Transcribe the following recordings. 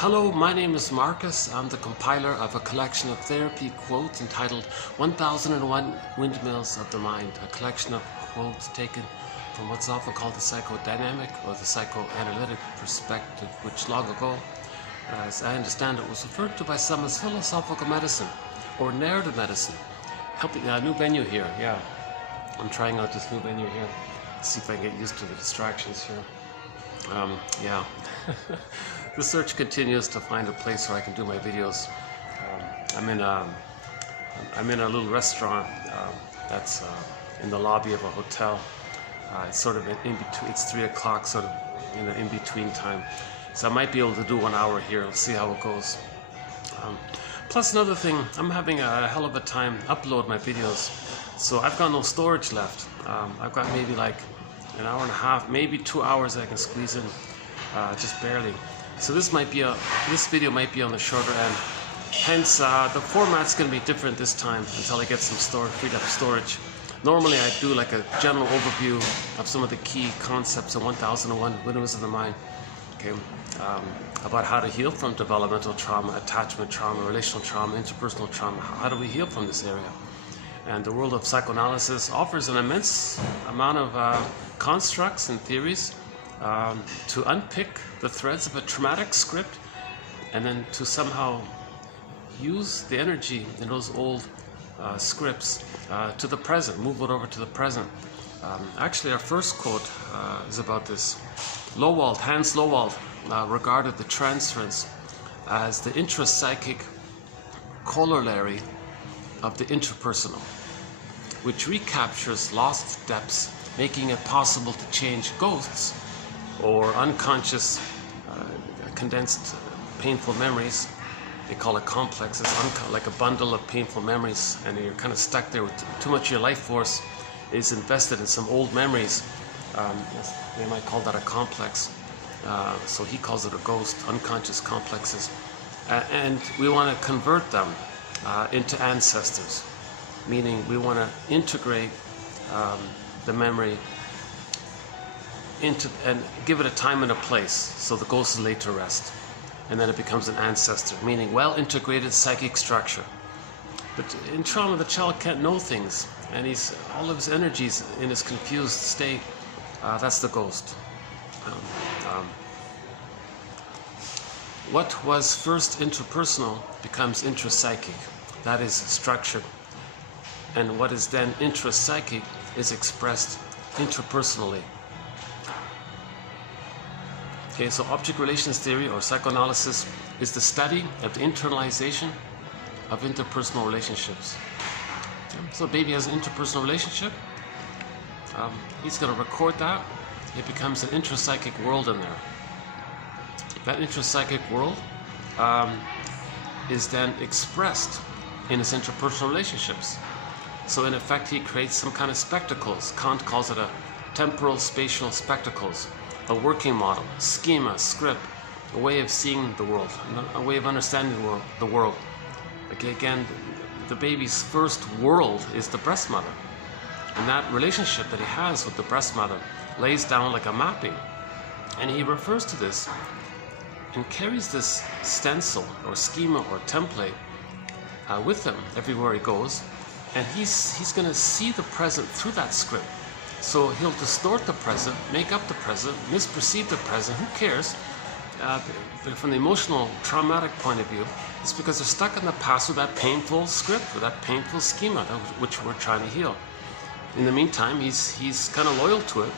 Hello, my name is Marcus. I'm the compiler of a collection of therapy quotes entitled 1001 Windmills of the Mind, a collection of quotes taken from what's often called the psychodynamic or the psychoanalytic perspective, which long ago, as I understand it, was referred to by some as philosophical medicine or narrative medicine. Helping a new venue here, yeah. I'm trying out this new venue here. Let's see if I can get used to the distractions here. Yeah. The search continues to find a place where I can do my videos. I'm in a little restaurant that's in the lobby of a hotel. It's sort of in between. It's 3 o'clock, sort of in the in-between time. So I might be able to do 1 hour here. Let's see how it goes. Plus another thing, I'm having a hell of a time upload my videos. So I've got no storage left. I've got maybe like 1.5 hours, maybe 2 hours I can squeeze in, just barely. So this video might be on the shorter end. Hence, the format's going to be different this time until I get some freed up storage. Normally I do like a general overview of some of the key concepts of 1001 Windmills of the Mind. Okay, about how to heal from developmental trauma, attachment trauma, relational trauma, interpersonal trauma. How do we heal from this area? And the world of psychoanalysis offers an immense amount of constructs and theories to unpick the threads of a traumatic script and then to somehow use the energy in those old scripts to the present, move it over to the present. Actually, our first quote is about this. Hans Loewald regarded the transference as the intrapsychic corollary of the interpersonal, which recaptures lost depths, making it possible to change ghosts or unconscious, condensed painful memories. They call it complexes, like a bundle of painful memories, and you're kind of stuck there with too much of your life force is invested in some old memories. They might call that a complex. So he calls it a ghost, unconscious complexes. And we want to convert them into ancestors, meaning we want to integrate the memory into and give it a time and a place so the ghost is laid to rest, and then it becomes an ancestor, meaning well integrated psychic structure. But in trauma, the child can't know things, and all of his energies in his confused state. That's the ghost. What was first interpersonal becomes intrapsychic, that is structured, and what is then intrapsychic is expressed interpersonally. Okay, so object relations theory or psychoanalysis is the study of the internalization of interpersonal relationships. Okay, so a baby has an interpersonal relationship. He's going to record that. It becomes an intrapsychic world in there. That intrapsychic world is then expressed in his interpersonal relationships. So in effect, he creates some kind of spectacles. Kant calls it a temporal spatial spectacles, a working model, schema, script, a way of seeing the world, a way of understanding the world. Okay, again, the baby's first world is the breast mother. And that relationship that he has with the breast mother lays down like a mapping. And he refers to this and carries this stencil or schema or template with him everywhere he goes. And he's going to see the present through that script. So he'll distort the present, make up the present, misperceive the present. Who cares? But from the emotional, traumatic point of view, it's because they're stuck in the past with that painful script, with that painful schema, which we're trying to heal. In the meantime, he's kind of loyal to it,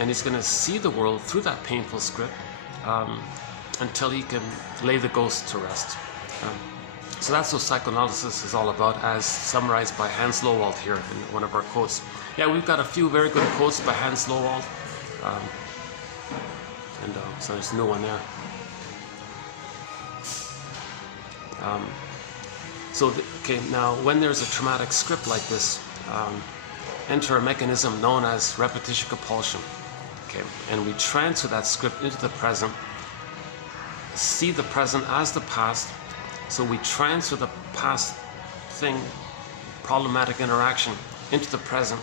and he's going to see the world through that painful script until he can lay the ghost to rest. So that's what psychoanalysis is all about, as summarized by Hans Loewald here in one of our quotes. Yeah, we've got a few very good quotes by Hans Loewald, so there's a new one there. Okay, now when there's a traumatic script like this, enter a mechanism known as repetition compulsion. Okay, and we transfer that script into the present, see the present as the past. So we transfer the past thing, problematic interaction, into the present.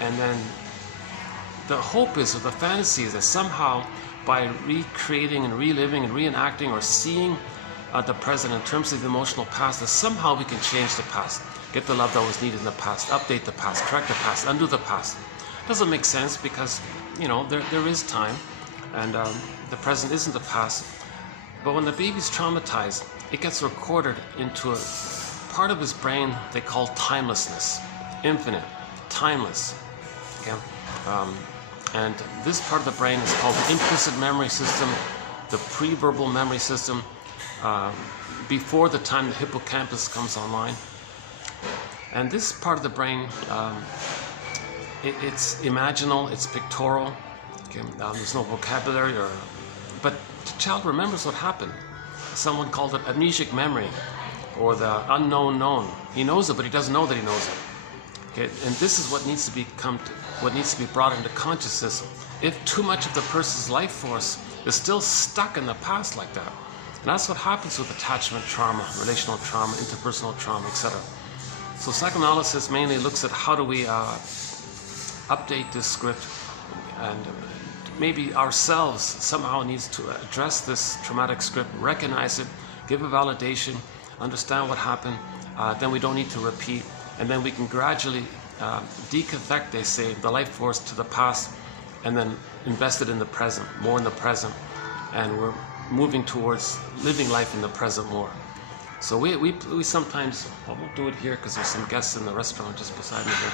And then the hope is, or the fantasy is, that somehow by recreating and reliving and reenacting or seeing the present in terms of the emotional past, that somehow we can change the past, get the love that was needed in the past, update the past, correct the past, undo the past. Doesn't make sense because, you know, there is time, and the present isn't the past. But when the baby's traumatized, it gets recorded into a part of his brain they call timelessness, infinite, timeless. Okay? And this part of the brain is called the implicit memory system, the pre-verbal memory system, before the time the hippocampus comes online. And this part of the brain, it's imaginal, it's pictorial. Okay? There's no vocabulary, but the child remembers what happened. Someone called it amnesic memory, or the unknown known. He knows it, but he doesn't know that he knows it. Okay? And this is what needs to be brought into consciousness. If too much of the person's life force is still stuck in the past like that. And that's what happens with attachment trauma, relational trauma, interpersonal trauma, etc. So psychoanalysis mainly looks at how do we update this script, and maybe ourselves somehow needs to address this traumatic script, recognize it, give a validation, understand what happened, then we don't need to repeat, and then we can gradually deconfect, they say, the life force to the past, and then invest it in the present, more in the present, and we're moving towards living life in the present more. So we sometimes, I won't do it here because there's some guests in the restaurant just beside me here,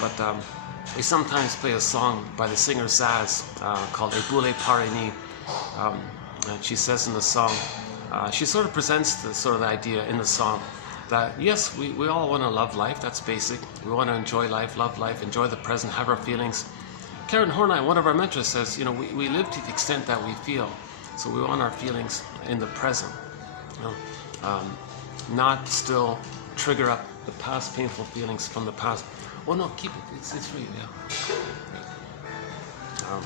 but we sometimes play a song by the singer Zaz called Eboule Pareni, and she says in the song, she sort of presents the idea in the song that yes, we all want to love life, that's basic. We want to enjoy life, love life, enjoy the present, have our feelings. Karen Horney, one of our mentors, says, you know, we live to the extent that we feel, so we want our feelings in the present, you know, not still trigger up the past painful feelings from the past. Oh no, keep it. It's for you. Yeah. I'm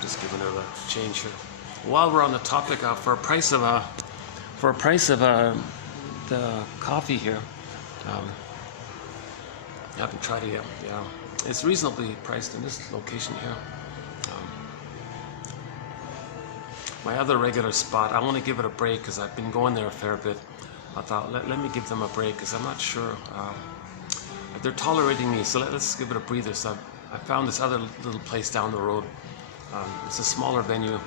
just giving her the change here. While we're on the topic, for a price of the coffee here, I can try to. Yeah, it's reasonably priced in this location here. My other regular spot, I want to give it a break because I've been going there a fair bit. I thought let me give them a break because I'm not sure. They're tolerating me, so let's give it a breather. So I found this other little place down the road. It's a smaller venue.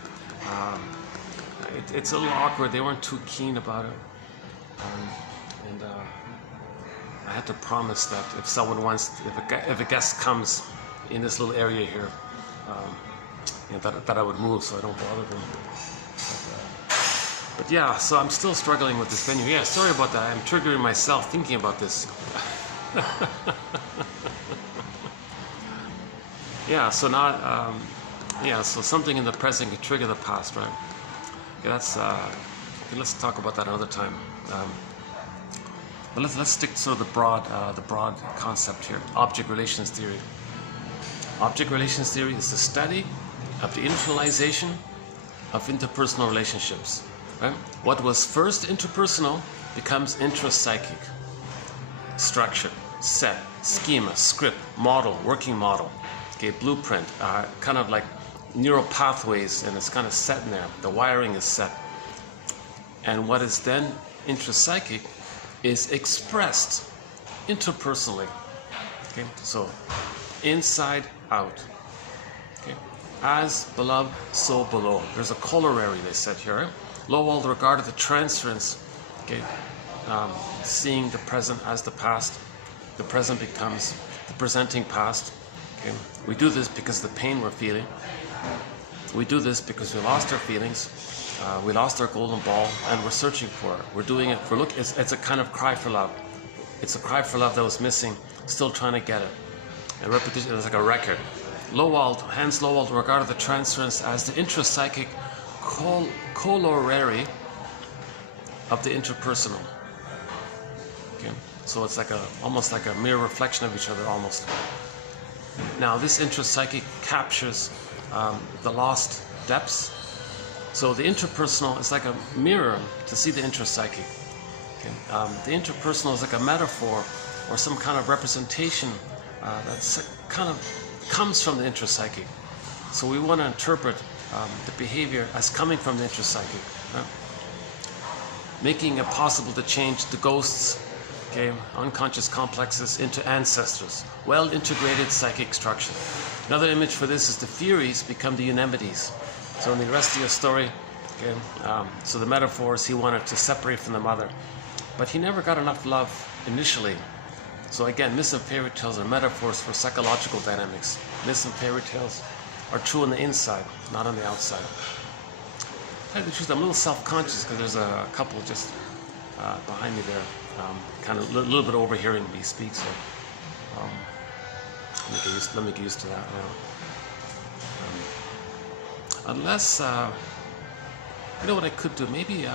It's a little awkward. They weren't too keen about it. And I had to promise that if someone wants, if a guest comes in this little area here, you know, that I would move so I don't bother them. But yeah, so I'm still struggling with this venue. Yeah, sorry about that. I'm triggering myself thinking about this. Yeah, so now, so something in the present can trigger the past, right? Okay, that's okay, let's talk about that another time. But let's stick to the broad concept here. Object relations theory. Object relations theory is the study of the internalization of interpersonal relationships. Right? What was first interpersonal becomes intrapsychic. Structure, set, schema, script, model, working model, okay, blueprint, kind of like neural pathways, and it's kind of set in there. The wiring is set. And what is then intrapsychic is expressed interpersonally. Okay, so inside out. Okay, as beloved, so below. There's a corollary they said here. Right? Loewald regarded the transference. Okay. Seeing the present as the past, the present becomes the presenting past. Okay? We do this because of the pain we're feeling. We do this because we lost our feelings, we lost our golden ball, and we're searching for it. We're doing it for look. It's a kind of cry for love. It's a cry for love that was missing. Still trying to get it. A repetition is like a record. Hans Loewald regarded the transference as the intrapsychic corollary of the interpersonal. Okay, so it's like almost like a mirror reflection of each other, almost. Now, this intrapsychic captures the lost depths. So the interpersonal is like a mirror to see the intrapsychic. Okay? The interpersonal is like a metaphor or some kind of representation that kind of comes from the intrapsychic. So we want to interpret the behavior as coming from the intrapsychic, right? Making it possible to change the ghosts, okay, unconscious complexes into ancestors, well-integrated psychic structure. Another image for this is the Furies become the Eunemnites. So in the rest of your story, okay, so the metaphors, he wanted to separate from the mother, but he never got enough love initially. So again, myths and fairy tales are metaphors for psychological dynamics. Myths and fairy tales are true on the inside, not on the outside. To tell you the truth, I'm a little self-conscious because there's a couple just behind me there, kind of a little bit overhearing me speak, so let me get used to that. Unless, you know what I could do? Maybe,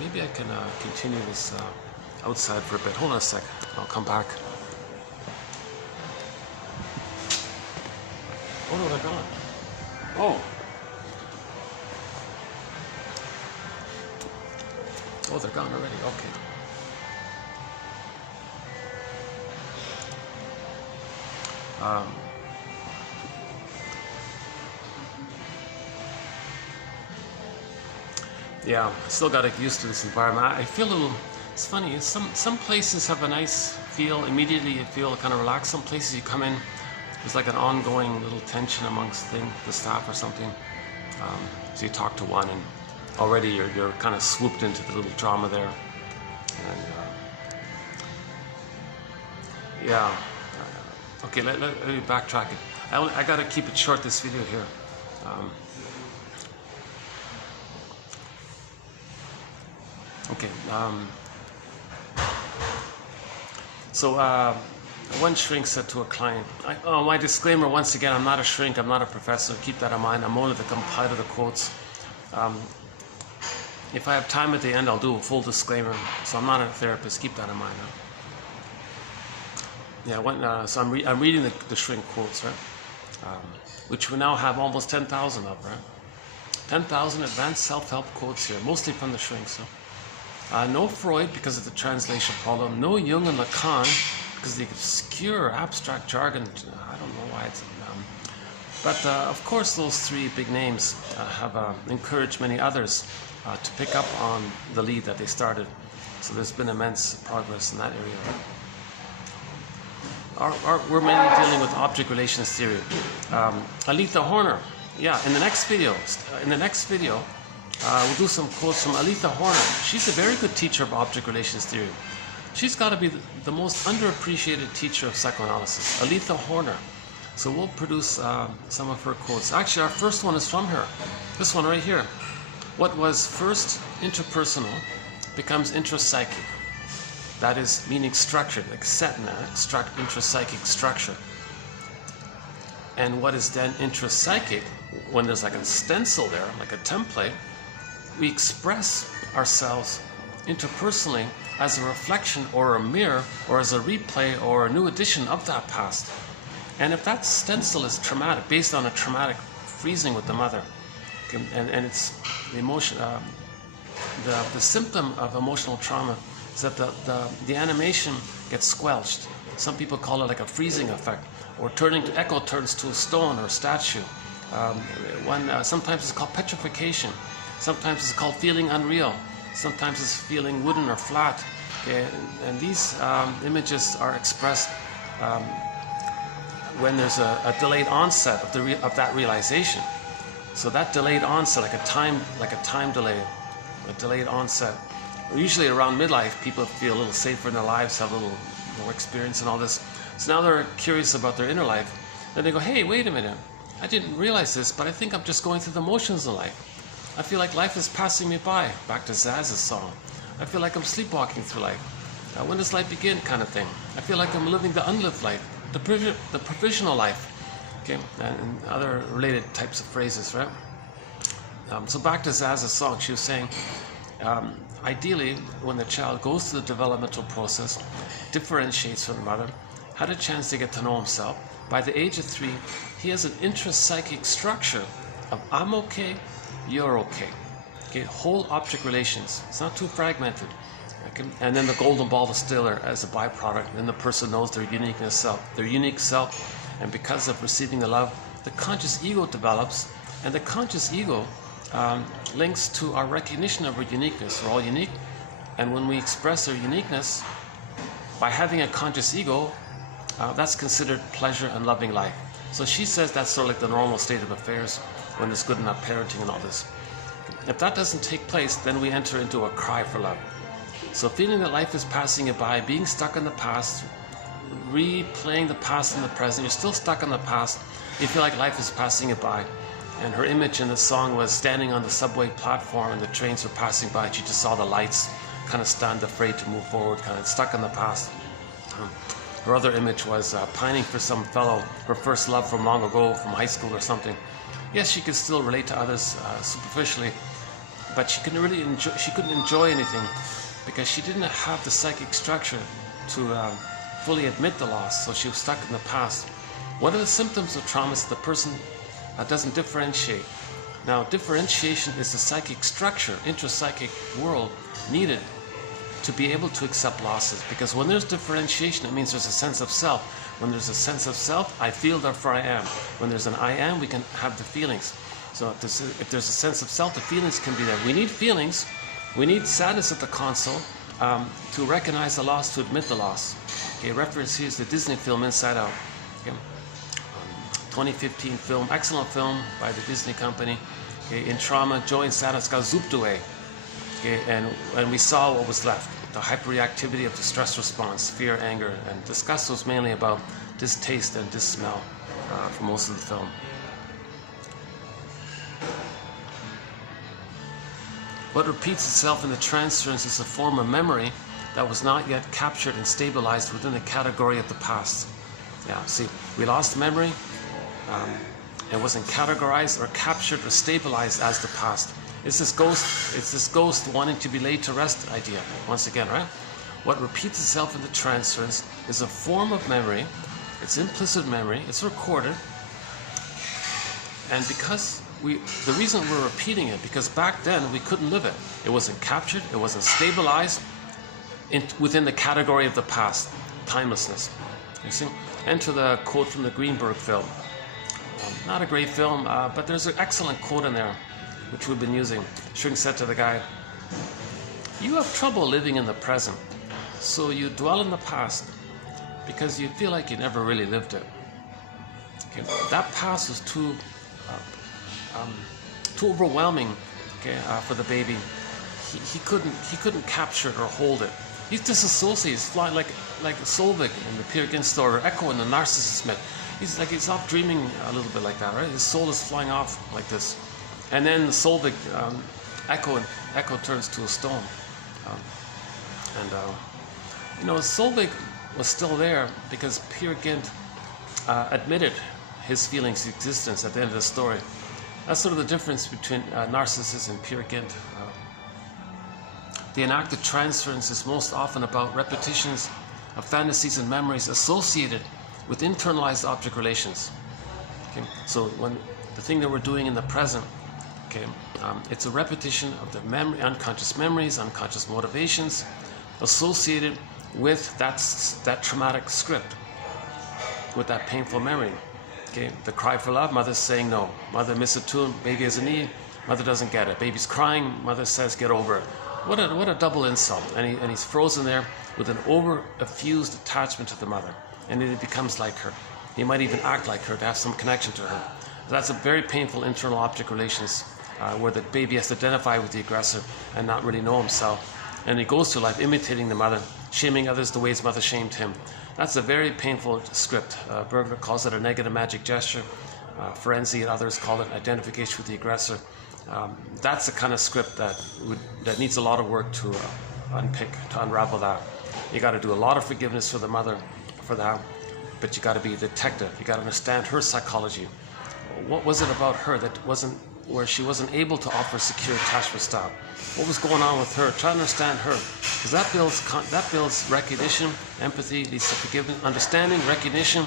maybe I can continue this outside for a bit. Hold on a sec. I'll come back. Oh no, they're gone. Oh. Oh, they're gone already. Okay. Yeah, still got to get used to this environment. I feel a little. It's funny. Some places have a nice feel. Immediately, you feel kind of relaxed. Some places you come in, there's like an ongoing little tension amongst the staff or something. So you talk to one, and already you're kind of swooped into the little drama there. And yeah. Okay, let me backtrack it. I got to keep it short, this video here. Okay. So one shrink said to a client, my disclaimer once again, I'm not a shrink, I'm not a professor, keep that in mind. I'm only the compiler of the quotes. If I have time at the end, I'll do a full disclaimer. So I'm not a therapist, keep that in mind. Yeah, so I'm reading the shrink quotes, right? Which we now have almost 10,000 of, right? 10,000 advanced self-help quotes here, mostly from the shrinks. So. No Freud because of the translation problem. No Jung and Lacan because of the obscure abstract jargon. I don't know why it's. But of course, those three big names have encouraged many others to pick up on the lead that they started. So there's been immense progress in that area. We're mainly dealing with object relations theory. Aletha Horner. Yeah, in the next video. We'll do some quotes from Aletha Horner. She's a very good teacher of object relations theory. She's got to be the most underappreciated teacher of psychoanalysis, Aletha Horner. So we'll produce some of her quotes. Actually, our first one is from her. This one right here. What was first interpersonal becomes intrapsychic. That is, meaning structured, like set in intrapsychic structure. And what is then intrapsychic, when there's like a stencil there, like a template, we express ourselves interpersonally as a reflection or a mirror or as a replay or a new edition of that past. And if that stencil is traumatic, based on a traumatic freezing with the mother, and it's the emotion, the symptom of emotional trauma is that the animation gets squelched. Some people call it like a freezing effect, or echo turns to a stone or a statue. Sometimes it's called petrification. Sometimes it's called feeling unreal. Sometimes it's feeling wooden or flat. Okay? And these images are expressed when there's a delayed onset of that realization. So that delayed onset, like a time delay, a delayed onset. Usually around midlife, people feel a little safer in their lives, have a little more experience and all this. So now they're curious about their inner life. Then they go, hey, wait a minute. I didn't realize this, but I think I'm just going through the motions of life. I feel like life is passing me by. Back to Zaz's song. I feel like I'm sleepwalking through life. When does life begin, kind of thing. I feel like I'm living the unlived life, the provisional life. Okay, and other related types of phrases, right? So back to Zaz's song, she was saying, ideally, when the child goes through the developmental process, differentiates from the mother, had a chance to get to know himself, by the age of 3, he has an intrapsychic structure of I'm okay, you're okay. Okay, whole object relations. It's not too fragmented. And then the golden ball is still there as a byproduct. Then the person knows their unique self, and because of receiving the love the conscious ego develops, and the conscious ego links to our recognition of our uniqueness. We're all unique, and when we express our uniqueness by having a conscious ego, that's considered pleasure and loving life. So she says that's sort of like the normal state of affairs when there's good enough parenting and all this. If that doesn't take place, then we enter into a cry for love. So feeling that life is passing you by, being stuck in the past, replaying the past in the present, you're still stuck in the past, you feel like life is passing you by. And her image in the song was standing on the subway platform and the trains were passing by and she just saw the lights, kind of stunned, afraid to move forward, kind of stuck in the past. Her other image was pining for some fellow, her first love from long ago, from high school or something. Yes, she could still relate to others superficially, but she couldn't enjoy anything because she didn't have the psychic structure to fully admit the loss, so she was stuck in the past. What are the symptoms of trauma? Is the person doesn't differentiate. Now, differentiation is the psychic structure, intrapsychic world needed to be able to accept losses, because when there's differentiation, it means there's a sense of self. When there's a sense of self, I feel, therefore I am. When there's an I am, we can have the feelings. So if there's a sense of self, the feelings can be there. We need feelings. We need sadness at the console to recognize the loss, to admit the loss. Okay, reference here is the Disney film Inside Out. Okay. 2015 film, excellent film by the Disney company. Okay, in trauma, joy and sadness got zooped away. Okay, and we saw what was left. The hyperreactivity of the stress response, fear, anger, and disgust was mainly about distaste and dissmell for most of the film. What repeats itself in the transference is a form of memory that was not yet captured and stabilized within the category of the past. Yeah, see, we lost memory. It wasn't categorized or captured or stabilized as the past. It's this ghost wanting to be laid to rest idea, once again, right? What repeats itself in the transference is a form of memory. It's implicit memory, it's recorded. And because the reason we're repeating it, because back then we couldn't live it. It wasn't captured, it wasn't stabilized within the category of the past, timelessness. You see? Enter the quote from the Greenberg film. Not a great film, but there's an excellent quote in there, which we've been using. Shrink said to the guy, "You have trouble living in the present, so you dwell in the past because you feel like you never really lived it." Okay. That past was too overwhelming, okay, for the baby. He couldn't capture it or hold it. He's disassociated. He's flying like Solvik in the Peer Gynt story, or Echo in the Narcissist Myth. He's off dreaming a little bit like that, right? His soul is flying off like this. And then the Solvik, Echo turns to a stone. Solvik was still there because Peer Gynt admitted his feelings' existence at the end of the story. That's sort of the difference between Narcissus and Peer Gynt. The enacted transference is most often about repetitions of fantasies and memories associated with internalized object relations. Okay? So when the thing that we're doing in the present, okay, it's a repetition of the unconscious memories, unconscious motivations associated with that traumatic script, with that painful memory. Okay, the cry for love, mother's saying no. Mother misses a tune, baby has a need, mother doesn't get it. Baby's crying, mother says get over it. What a double insult. And he's frozen there with an over-effused attachment to the mother. And then it becomes like her. He might even act like her to have some connection to her. That's a very painful internal object relations where the baby has to identify with the aggressor and not really know himself. And he goes through life imitating the mother, shaming others the way his mother shamed him. That's a very painful script. Berger calls it a negative magic gesture. Ferenczi and others call it identification with the aggressor. That's the kind of script that needs a lot of work to unpick, to unravel that. You got to do a lot of forgiveness for the mother for that, but you got to be a detective. You got to understand her psychology. What was it about her that wasn't where she wasn't able to offer secure attachment style? What was going on with her? Try to understand her, because that builds recognition, empathy leads to forgiveness, understanding, recognition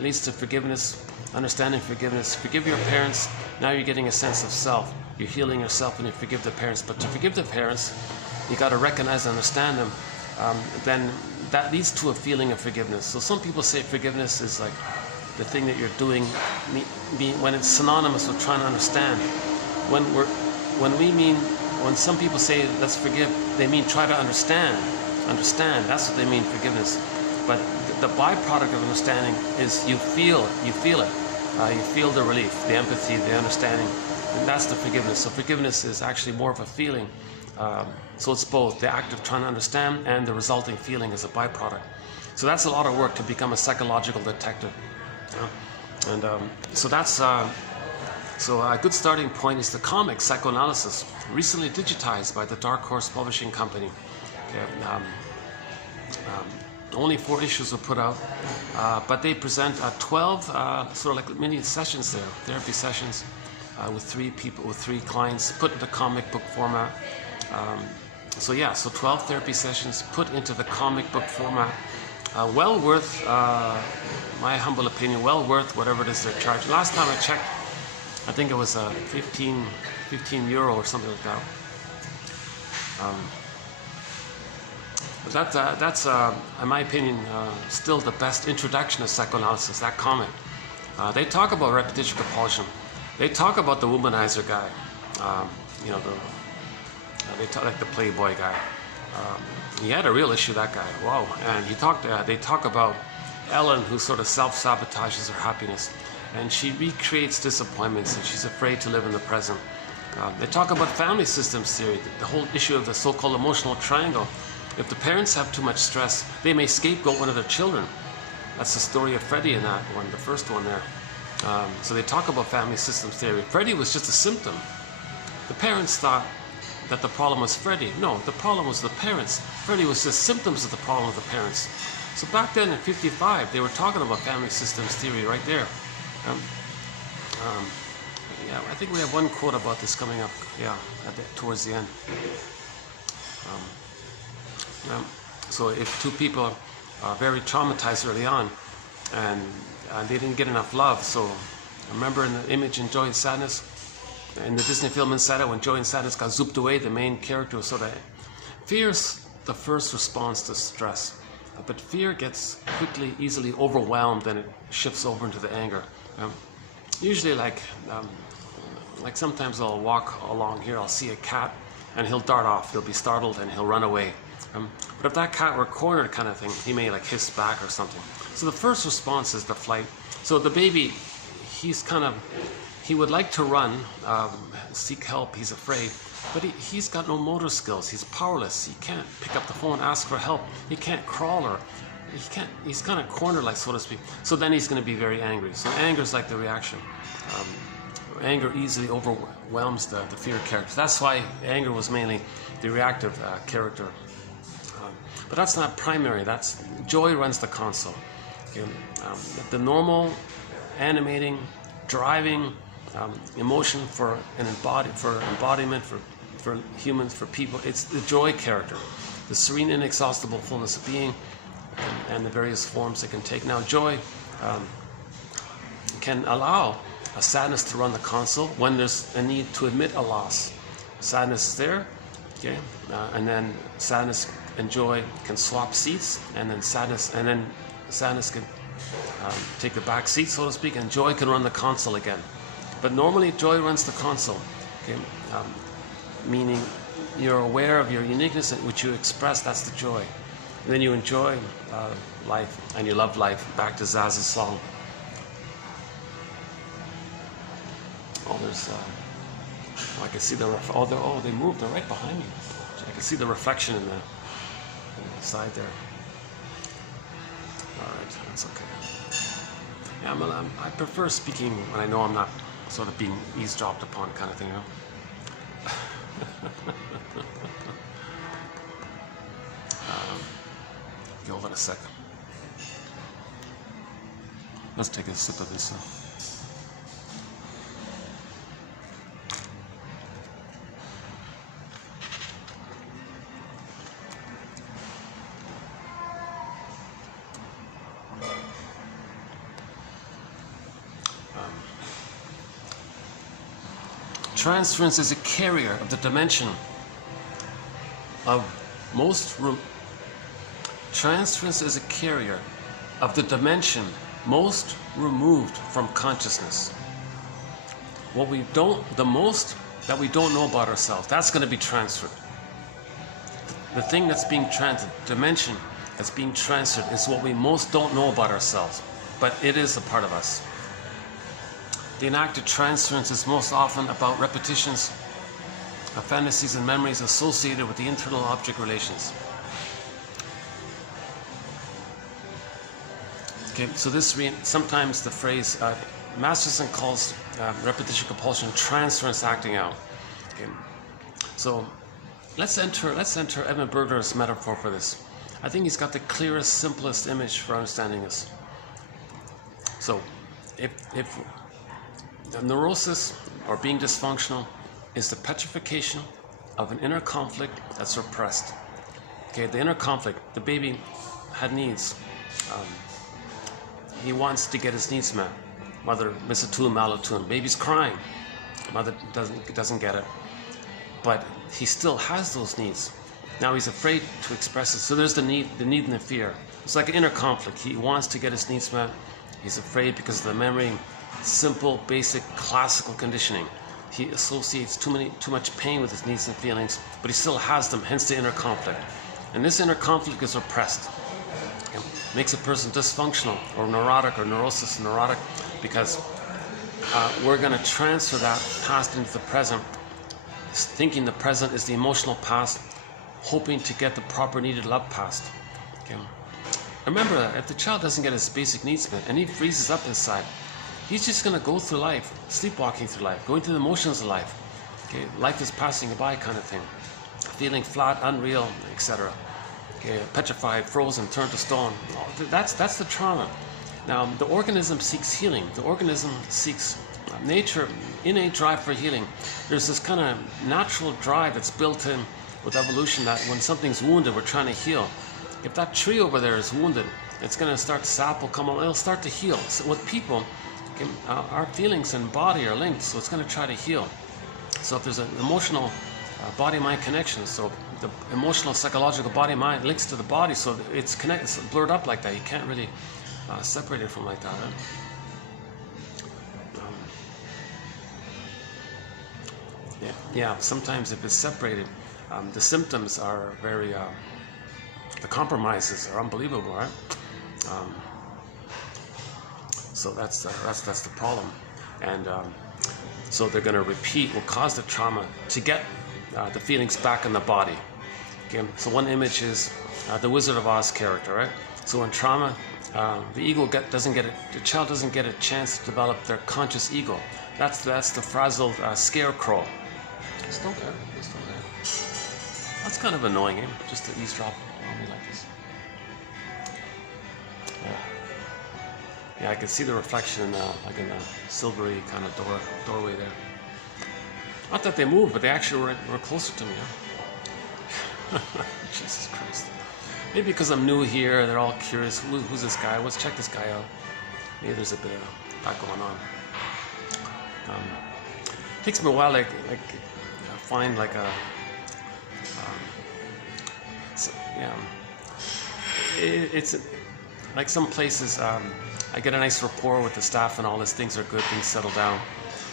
leads to forgiveness, understanding, forgiveness. Forgive your parents. Now you're getting a sense of self. You're healing yourself when you forgive the parents. But to forgive the parents, you got to recognize and understand them. Then that leads to a feeling of forgiveness. So some people say forgiveness is like the thing that you're doing, when it's synonymous with trying to understand. When some people say let's forgive, they mean try to understand. That's what they mean, forgiveness. But the byproduct of understanding is you feel it. You feel the relief, the empathy, the understanding, and that's the forgiveness. So forgiveness is actually more of a feeling. So it's both the act of trying to understand and the resulting feeling as a byproduct. So that's a lot of work to become a psychological detective. And so that's so a good starting point is the comic Psychoanalysis, recently digitized by the Dark Horse Publishing Company. Okay, only 4 issues were put out, but they present 12 sort of like mini sessions there, therapy sessions with 3 people, with 3 clients, put into comic book format. So 12 therapy sessions put into the comic book format. Well worth, my humble opinion, well worth whatever it is they're charging. Last time I checked, I think it was 15 euro or something like that. That's in my opinion, still the best introduction to psychoanalysis, that comic. They talk about repetition compulsion. They talk about the womanizer guy, they talk like the playboy guy. He had a real issue, that guy. Wow. And they talk about Ellen, who sort of self-sabotages her happiness, and she recreates disappointments, and she's afraid to live in the present. They talk about family systems theory, the whole issue of the so-called emotional triangle. If the parents have too much stress, they may scapegoat one of their children. That's the story of Freddie in that one, the first one there. So they talk about family systems theory. Freddie was just a symptom. The parents thought that the problem was Freddie. No, the problem was the parents. Freddie was just symptoms of the problem of the parents. So back then in '55, they were talking about family systems theory right there. I think we have one quote about this coming up, towards the end. So if 2 people are very traumatized early on, and they didn't get enough love, so remember in the image in Joy and Sadness, in the Disney film Inside Out, when Joy and Sadness got zooped away, the main character was sort of, fear's the first response to stress, but fear gets easily overwhelmed, and it shifts over into the anger. Usually like sometimes I'll walk along here, I'll see a cat, and he'll dart off, he'll be startled, and he'll run away. But if that cat were cornered kind of thing, he may like hiss back or something. So the first response is the flight. So the baby, he would like to run, seek help, he's afraid, but he's got no motor skills, he's powerless, he can't pick up the phone, ask for help, he can't crawl, or he's kind of cornered, like, so to speak. So then he's going to be very angry. So anger is like the reaction. Anger easily overwhelms the fear character. That's why anger was mainly the reactive character. But that's not primary. That's joy runs the console. Okay? The normal, animating, driving emotion for embodiment, for humans, for people. It's the joy character, the serene, inexhaustible fullness of being, and the various forms it can take. Now, joy can allow a sadness to run the console when there's a need to admit a loss. Sadness is there, okay, and then sadness and joy can swap seats, and then sadness can take the back seat, so to speak, and joy can run the console again. But normally joy runs the console, okay, meaning you're aware of your uniqueness, which you express. That's the joy. And then you enjoy life, and you love life. Back to Zaz's song. There's I can see the they moved. They're right behind me. I can see the reflection in the side there. All right, that's okay. Yeah, I prefer speaking when I know I'm not sort of being eavesdropped upon, kind of thing, you know. Okay, hold on a second. Let's take a sip of this. Transference is a carrier of the dimension of transference is a carrier of the dimension most removed from consciousness. The most that we don't know about ourselves, that's going to be transferred. The thing that's being transferred, dimension that's being transferred, is what we most don't know about ourselves, but it is a part of us. The enacted transference is most often about repetitions of fantasies and memories associated with the internal object relations. Okay, so sometimes the phrase Masterson calls repetition compulsion transference acting out. Okay, so let's enter Edmund Berger's metaphor for this. I think he's got the clearest, simplest image for understanding this. So, if neurosis or being dysfunctional is the petrification of an inner conflict that's repressed. Okay, the inner conflict, the baby had needs. He wants to get his needs met. Mother misattuned, malattuned. Baby's crying. Mother doesn't get it. But he still has those needs. Now he's afraid to express it. So there's the need and the fear. It's like an inner conflict. He wants to get his needs met. He's afraid because of the memory, simple, basic, classical conditioning. He associates too much pain with his needs and feelings, but he still has them, hence the inner conflict. And this inner conflict is repressed. It makes a person dysfunctional or neurotic or neurotic because we're going to transfer that past into the present, thinking the present is the emotional past, hoping to get the proper needed love past. Okay. Remember that if the child doesn't get his basic needs met and he freezes up inside, he's just going to go through life, sleepwalking through life, going through the motions of life. Okay, life is passing by kind of thing, feeling flat, unreal, etc. Okay, petrified, frozen, turned to stone. That's the trauma. Now, the organism seeks healing. The organism seeks nature, innate drive for healing. There's this kind of natural drive that's built in with evolution that when something's wounded, we're trying to heal. If that tree over there is wounded, it's going to start, sap will come on, it'll start to heal. So with people, our feelings and body are linked, so it's going to try to heal. So if there's an emotional body-mind connection, so the emotional, psychological body-mind links to the body, so it's connected, it's blurred up like that. You can't really separate it from like that. Right? Yeah, sometimes if it's separated, the symptoms are very, the compromises are unbelievable, right? So that's the problem, and so they're going to repeat, will cause the trauma to get the feelings back in the body. Okay, so one image is the Wizard of Oz character, right? So in trauma, the ego the child doesn't get a chance to develop their conscious ego. That's the frazzled scarecrow. It's still there. It's still there. That's kind of annoying, eh? Just to eavesdrop on me like this. Yeah, I can see the reflection like in a silvery kind of doorway there. Not that they moved, but they actually were closer to me. Huh? Jesus Christ. Maybe because I'm new here, they're all curious. Who's this guy? Let's check this guy out. Maybe there's a bit of that going on. It takes me a while, like find like a, it's like some places. I get a nice rapport with the staff and all this. Things are good. Things settle down.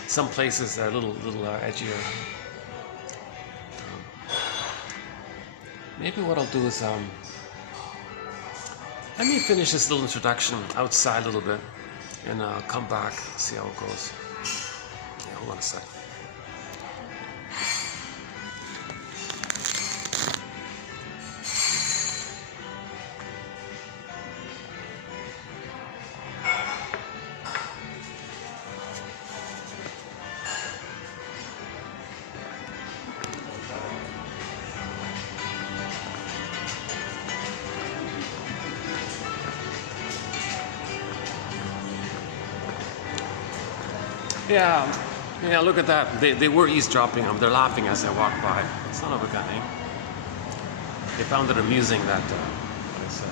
Some places are a little edgier. Maybe what I'll do is let me finish this little introduction outside a little bit, and come back, see how it goes. Yeah, hold on a sec. Yeah, look at that. They were eavesdropping. They're laughing as I walk by. Son of a gun, eh? They found it amusing that what I said.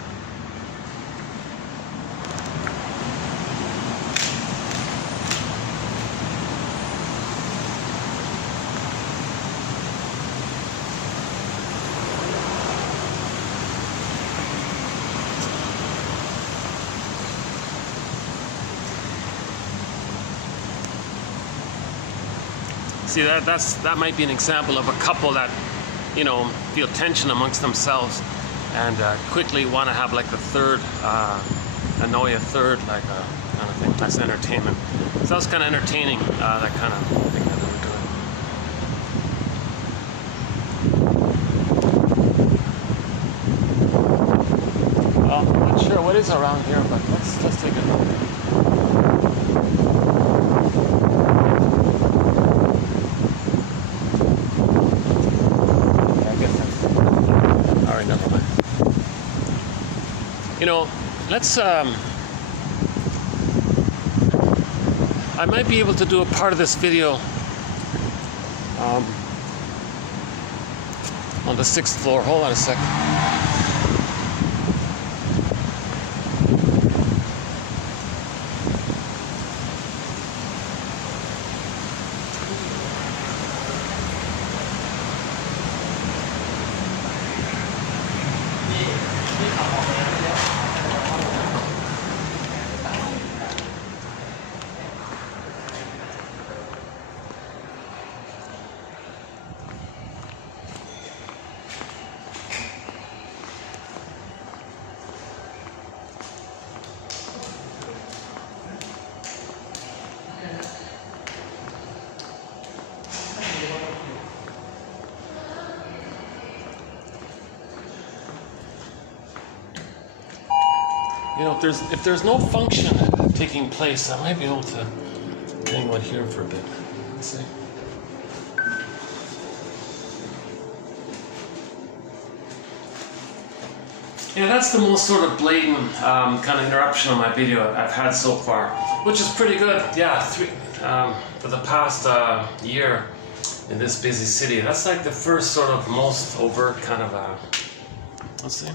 See, that might be an example of a couple that, you know, feel tension amongst themselves and quickly want to have like the third, annoy a third, like kind of thing. That's entertainment. So that was kind of entertaining, that kind of thing that they were doing. Well, I'm not sure what is around here, but let's take a look. You know, let's, I might be able to do a part of this video on the 6th floor. Hold on a second. You know, if there's no function taking place, I might be able to hang one here for a bit. Let's see. Yeah, that's the most sort of blatant kind of interruption on my video I've had so far, which is pretty good. Yeah, for the past year in this busy city, that's like the first sort of most overt kind of let's see.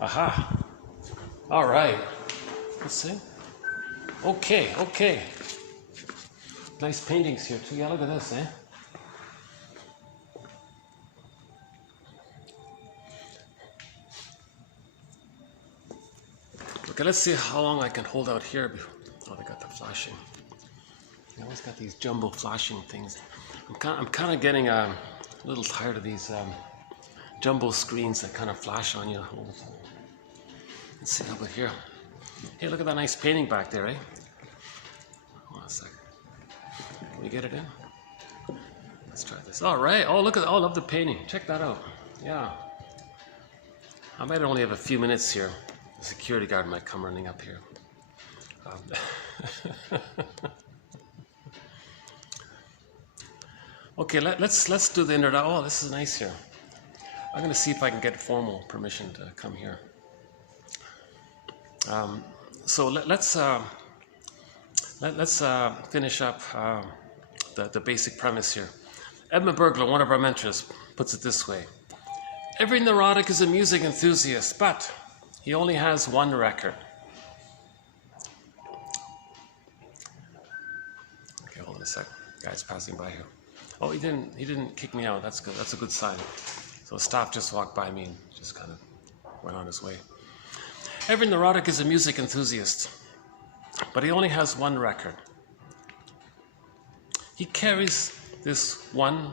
Aha. All right. Let's see. Okay. Nice paintings here too. Yeah, look at this, eh? Okay, let's see how long I can hold out here. Oh, they got the flashing. They always got these jumbo flashing things. I'm kind of getting a little tired of these jumbo screens that kind of flash on you all the time. Let's see over here. Hey, look at that nice painting back there, eh? Hold on a second. Can we get it in? Let's try this. All right. Oh, look at all of the painting. Check that out. Yeah. I might only have a few minutes here. The security guard might come running up here. Okay, let's do the introduction. Oh, this is nice here. I'm going to see if I can get formal permission to come here. So let's finish up the basic premise here. Edmund Bergler, one of our mentors, puts it this way: every neurotic is a music enthusiast, but he only has one record. Okay, hold on a sec. Guy's passing by here. Oh, he didn't kick me out. That's good. That's a good sign. So staff just walked by me and just kind of went on his way. Every neurotic is a music enthusiast, but he only has one record. He carries this one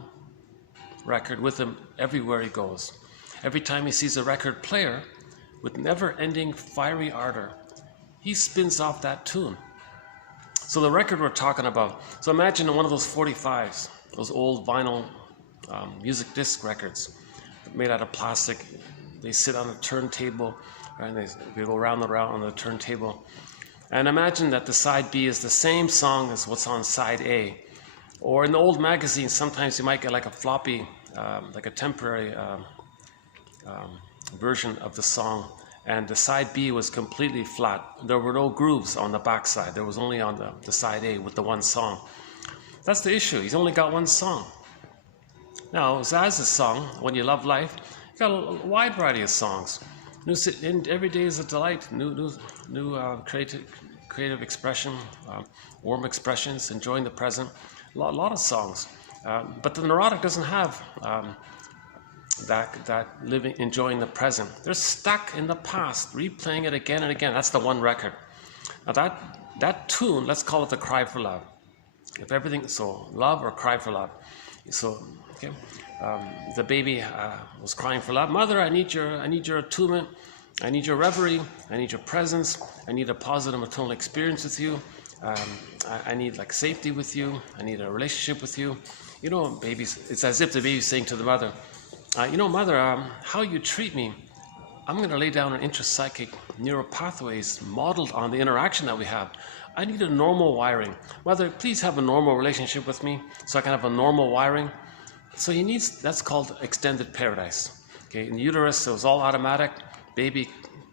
record with him everywhere he goes. Every time he sees a record player with never-ending fiery ardor, he spins off that tune. So the record we're talking about, so imagine one of those 45s, those old vinyl music disc records made out of plastic. They sit on a turntable, and they go round and round on the turntable. And imagine that the side B is the same song as what's on side A. Or in the old magazines, sometimes you might get like a floppy, like a temporary version of the song, and the side B was completely flat. There were no grooves on the back side. There was only on the side A with the one song. That's the issue. He's only got one song. Now, Zaz's song, When You Love Life, got a wide variety of songs. Every day is a delight. New creative expression, warm expressions, enjoying the present. A lot of songs. But the neurotic doesn't have that living, enjoying the present. They're stuck in the past, replaying it again and again. That's the one record. Now that tune, let's call it the cry for love. If everything, so love or cry for love. So, okay, the baby was crying for love. Mother, I need your attunement. I need your reverie. I need your presence. I need a positive maternal experience with you. I need like safety with you. I need a relationship with you. You know, babies, it's as if the baby's saying to the mother, you know, mother, how you treat me, I'm going to lay down an intrapsychic neural pathways modeled on the interaction that we have. I need a normal wiring. Mother, please have a normal relationship with me so I can have a normal wiring. So he needs, that's called extended paradise. Okay, in the uterus, it was all automatic. Baby,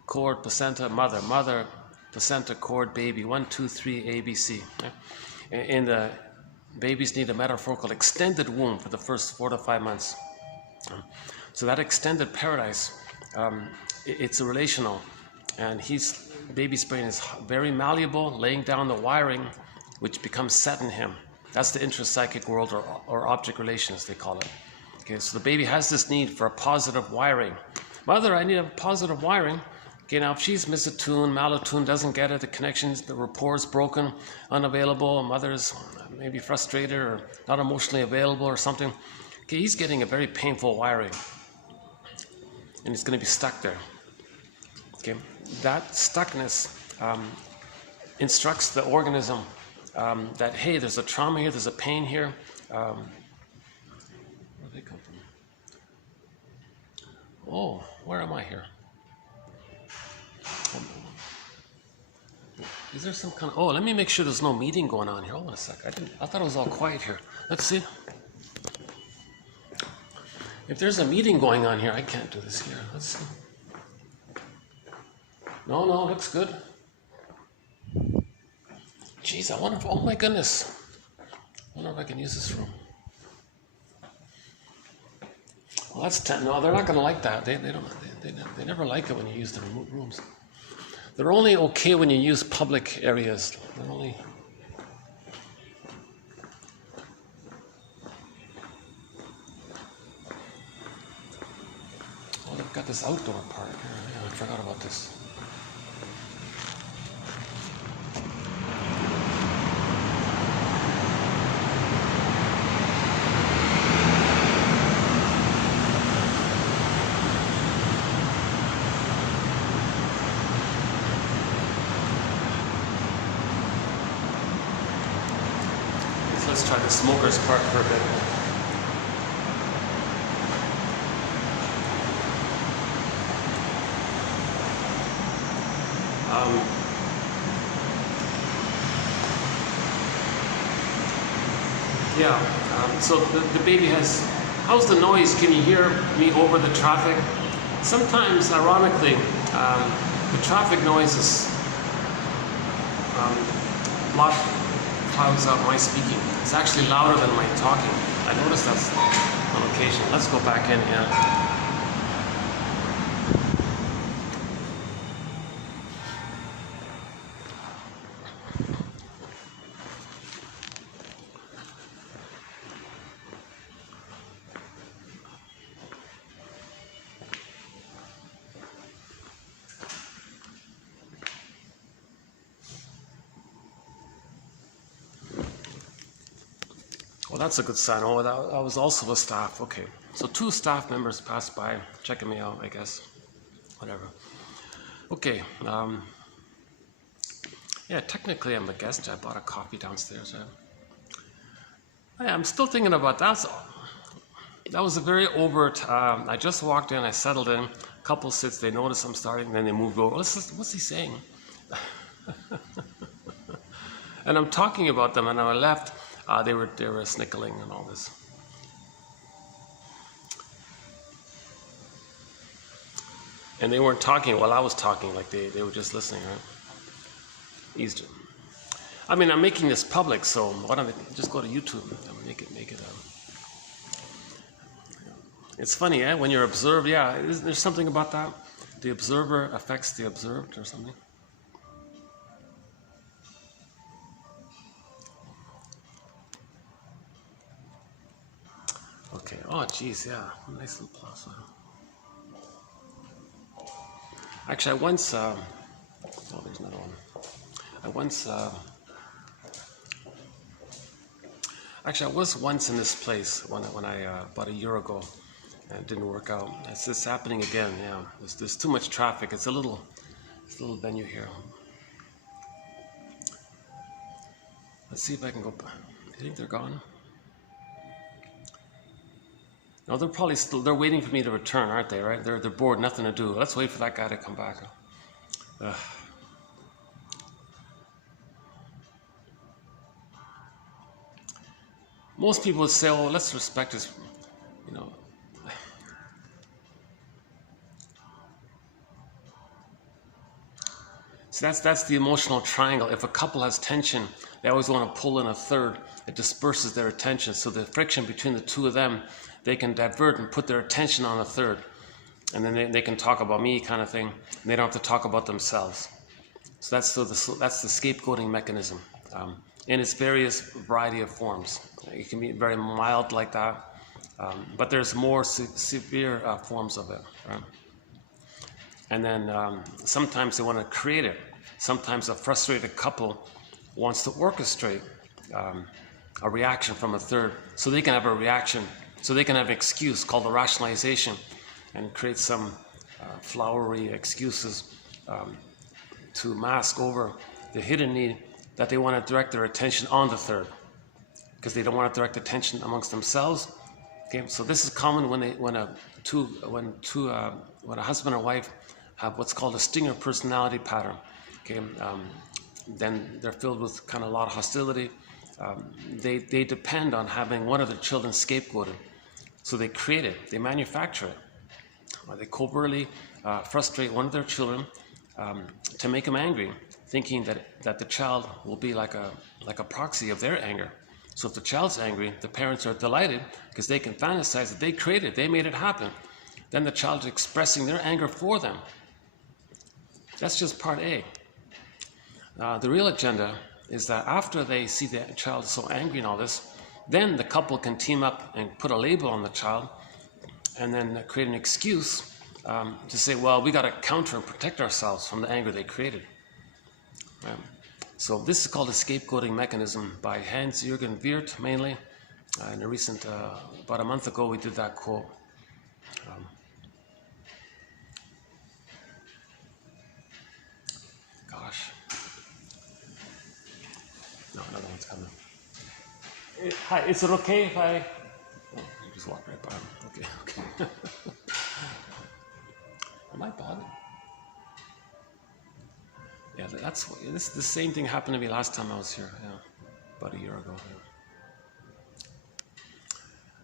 cord, placenta, mother, mother, placenta, cord, baby. 1, 2, 3, A, B, C. Okay? And the babies need a metaphorical extended womb for the first 4 to 5 months. So that extended paradise, it's a relational, and baby's brain is very malleable, laying down the wiring, which becomes set in him. That's the intrapsychic world, or object relations, they call it. Okay, so the baby has this need for a positive wiring. Mother, I need a positive wiring. Okay, now if she's misattuned, malattuned, doesn't get it, the connections, the rapport is broken, unavailable, mother's maybe frustrated or not emotionally available or something. Okay, he's getting a very painful wiring, and he's going to be stuck there. Okay, that stuckness instructs the organism that, hey, there's a trauma here, there's a pain here. Where do they come from? Oh, where am I here? Is there some kind of, oh, let me make sure there's no meeting going on here. Hold on a sec. I thought it was all quiet here. Let's see. If there's a meeting going on here, I can't do this here. Let's see. No, looks good. Jeez, I wonder if, oh my goodness. I wonder if I can use this room. Well, that's 10. No, they're not going to like that. They never like it when you use the remote rooms. They're only okay when you use public areas. They're only... Oh, they've got this outdoor part here. Yeah, I forgot about this. Let's try the smoker's part for a bit. So the baby has, how's the noise? Can you hear me over the traffic? Sometimes, ironically, the traffic noise is clouds out my speaking. It's actually louder than my talking. I noticed that's on occasion. Let's go back in here. Well, that's a good sign. Oh, that was also a staff. Okay. So 2 staff members passed by, checking me out, I guess. Whatever. Okay. Yeah, technically I'm a guest. I bought a coffee downstairs. I'm still thinking about that. That was a very overt, I just walked in, I settled in. A couple sits, they notice I'm starting, and then they moved over. What's he saying? And I'm talking about them, and when I left, they were snickling and all this. And they weren't talking while I was talking, like they were just listening, right? I mean, I'm making this public, so why don't I just go to YouTube and make it. It's funny, eh? When you're observed, yeah, there's something about that. The observer affects the observed or something. Okay, oh geez, yeah, nice little plaza. Actually, I once, oh, there's another one. I once Actually, I was once in this place when I about a year ago, and it didn't work out. It's just happening again. Yeah, there's too much traffic. It's a little venue here. Let's see if I can go. Do you think they're gone? No, they're probably still. They're waiting for me to return, aren't they? Right? They're bored, nothing to do. Let's wait for that guy to come back. Most people would say, "Oh, let's respect his," you know. So that's the emotional triangle. If a couple has tension, they always want to pull in a third. It disperses their attention. So the friction between the two of them, they can divert and put their attention on a third. And then they can talk about me kind of thing. And they don't have to talk about themselves. So that's the scapegoating mechanism in its various variety of forms. It can be very mild like that, but there's more severe forms of it. Right? And then sometimes they want to create it. Sometimes a frustrated couple wants to orchestrate a reaction from a third, so they can have a reaction, so they can have an excuse called a rationalization, and create some flowery excuses to mask over the hidden need that they want to direct their attention on the third, because they don't want to direct attention amongst themselves. Okay, so this is common when a husband or wife have what's called a stinger personality pattern. Okay, then they're filled with kind of a lot of hostility. They depend on having one of their children scapegoated, so they create it, they manufacture it, or they covertly frustrate one of their children to make them angry, thinking that the child will be like a proxy of their anger. So if the child's angry, the parents are delighted because they can fantasize that they created it, they made it happen. Then the child is expressing their anger for them. That's just part A. The real agenda is that after they see the child so angry and all this, then the couple can team up and put a label on the child and then create an excuse to say, well, we got to counter and protect ourselves from the anger they created. Right? So this is called a scapegoating mechanism by Hans-Jürgen Wirth mainly. In a recent, about a month ago, we did that quote. Gosh. No, another one's coming. Hi, is it okay if I... Oh, you just walked right by him. Okay. Am I bothered? Yeah, the same thing happened to me last time I was here. Yeah, about a year ago. Yeah.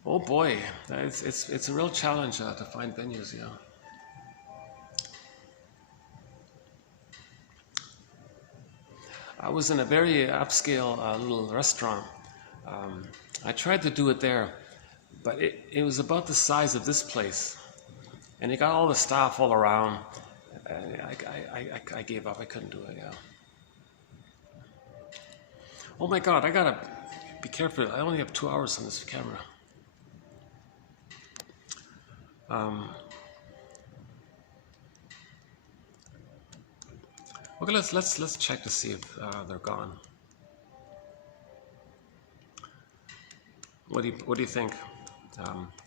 Oh boy, it's a real challenge to find venues. Yeah. I was in a very upscale little restaurant. I tried to do it there, but it was about the size of this place, and it got all the staff all around. I gave up. I couldn't do it. Yeah. Oh my God! I gotta be careful. I only have 2 hours on this camera. Okay, let's check to see if they're gone. What do you think?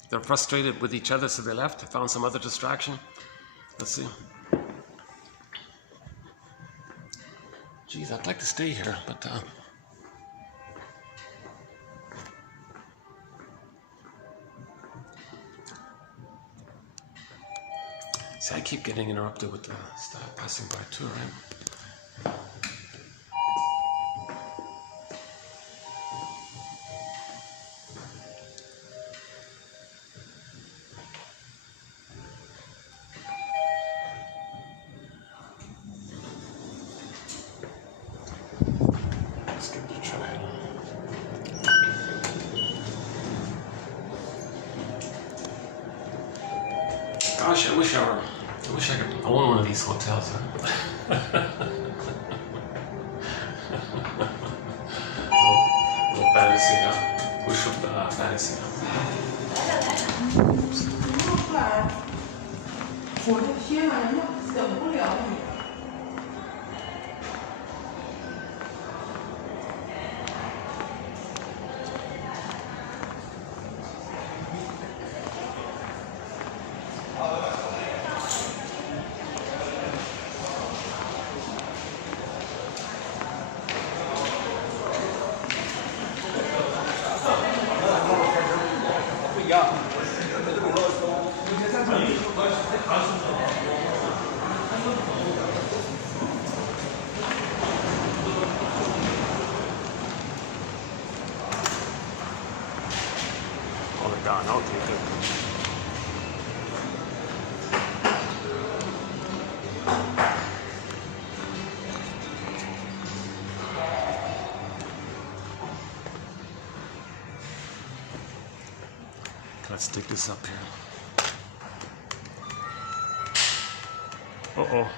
They're frustrated with each other, so they left. They found some other distraction. Let's see. Geez, I'd like to stay here, but see, I keep getting interrupted with the stuff passing by too, right? Gosh, I wish I could own one of these hotels. No fantasy, yeah. Wish of fantasy. Oh, they're gone. Okay, good. Let's stick this up here. Uh-oh.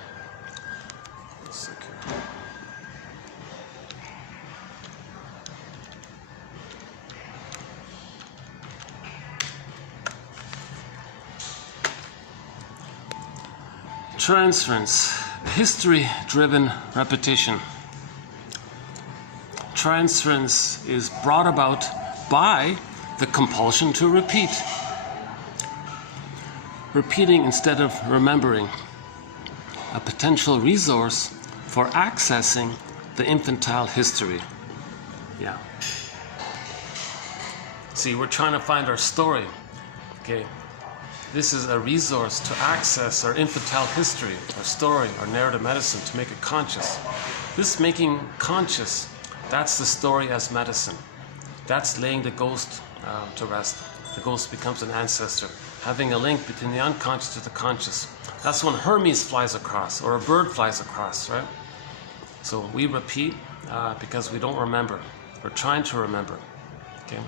Stick here. Transference, history-driven repetition. Transference is brought about by the compulsion to repeat. Repeating instead of remembering. A potential resource for accessing the infantile history. Yeah. See, we're trying to find our story. Okay. This is a resource to access our infantile history, our story, our narrative medicine, to make it conscious. This making conscious, that's the story as medicine. That's laying the ghost to rest. The ghost becomes an ancestor, having a link between the unconscious to the conscious. That's when Hermes flies across, or a bird flies across, right? So we repeat because we don't remember. We're trying to remember. Okay.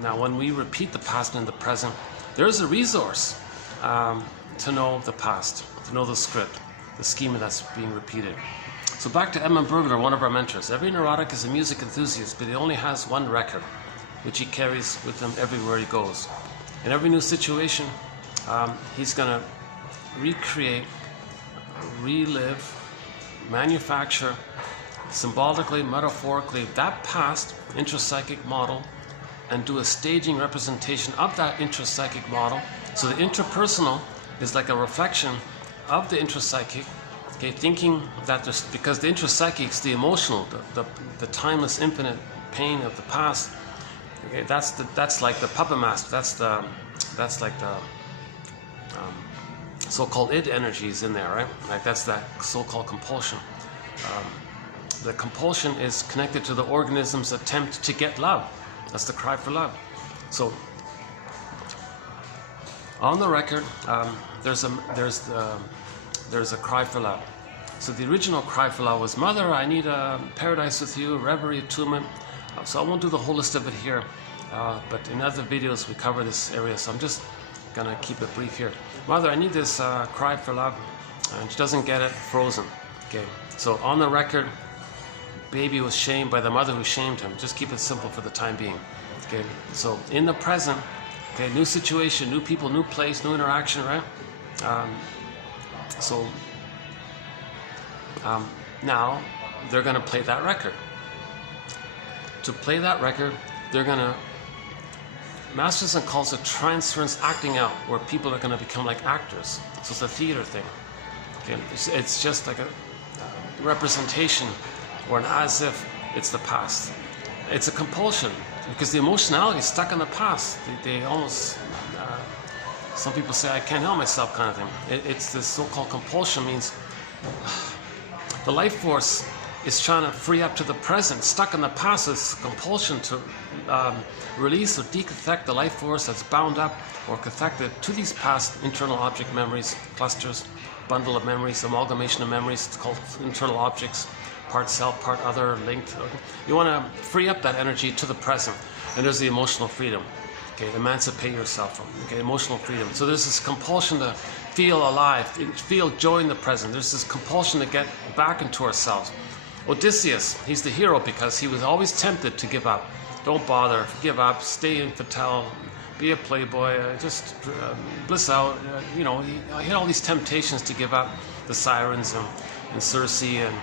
Now, when we repeat the past and the present, there's a resource to know the past, to know the script, the schema that's being repeated. So back to Edmund Berger, one of our mentors. Every neurotic is a music enthusiast, but he only has one record, which he carries with him everywhere he goes. In every new situation, he's going to recreate, relive, manufacture, symbolically, metaphorically, that past intrapsychic model, and do a staging representation of that intrapsychic model. So the interpersonal is like a reflection of the intrapsychic, okay, thinking that there's, because the intrapsychic is the emotional, the timeless, infinite pain of the past. Okay, that's like the puppet master. That's like the so-called id energies in there, right? Like that's that so-called compulsion. The compulsion is connected to the organism's attempt to get love. That's the cry for love. So on the record, there's a cry for love. So the original cry for love was, "Mother, I need a paradise with you, reverie, attunement." So I won't do the whole list of it here, but in other videos we cover this area. So I'm just gonna keep it brief here. "Mother, I need this cry for love," and she doesn't get it. Frozen. Okay. So on the record, baby was shamed by the mother who shamed him. Just keep it simple for the time being. Okay. So in the present, okay, new situation, new people, new place, new interaction, right? Now they're going to play that record. To play that record, they're going to, Masterson calls it transference acting out, where people are going to become like actors. So it's a theater thing. Okay, it's just like a representation, or an as if it's the past. It's a compulsion because the emotionality is stuck in the past. They almost, some people say, "I can't help myself," kind of thing. It's this so-called compulsion, means the life force is trying to free up to the present, stuck in the past. It's compulsion to release or decathect the life force that's bound up or cathected to these past internal object memories, clusters, bundle of memories, amalgamation of memories. It's called internal objects, part self, part other, linked. You want to free up that energy to the present, and there's the emotional freedom. Okay, emancipate yourself from. Okay, emotional freedom. So there's this compulsion to feel alive, feel joy in the present. There's this compulsion to get back into ourselves. Odysseus, he's the hero because he was always tempted to give up. Don't bother, give up, stay infantile, be a playboy, just bliss out. You know, he had all these temptations to give up. The sirens and Circe and,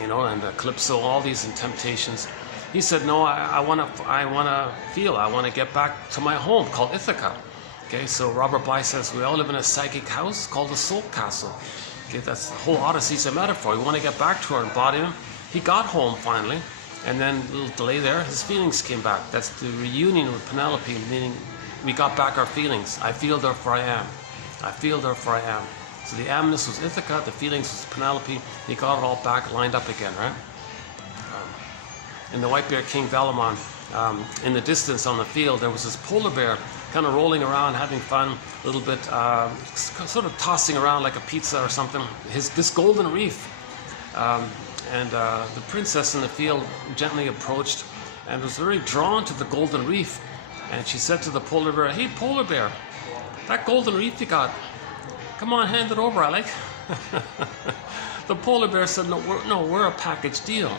you know, and Calypso, all these temptations. He said, "No, I want to get back to my home called Ithaca." Okay, so Robert Bly says we all live in a psychic house called the soul castle. Okay, that's the whole Odyssey's a metaphor. We want to get back to our embodiment. He got home finally, and then a little delay there, his feelings came back. That's the reunion with Penelope, meaning we got back our feelings. I feel, therefore I am. I feel, therefore I am. So the amness was Ithaca, the feelings was Penelope. He got it all back, lined up again, right? In the White Bear King Valamon, in the distance on the field, there was this polar bear kind of rolling around, having fun, a little bit, sort of tossing around like a pizza or something. This golden reef. And the princess in the field gently approached and was very drawn to the golden reef. And she said to the polar bear, "Hey, polar bear, that golden reef you got, come on, hand it over, I like." The polar bear said, no, we're a package deal.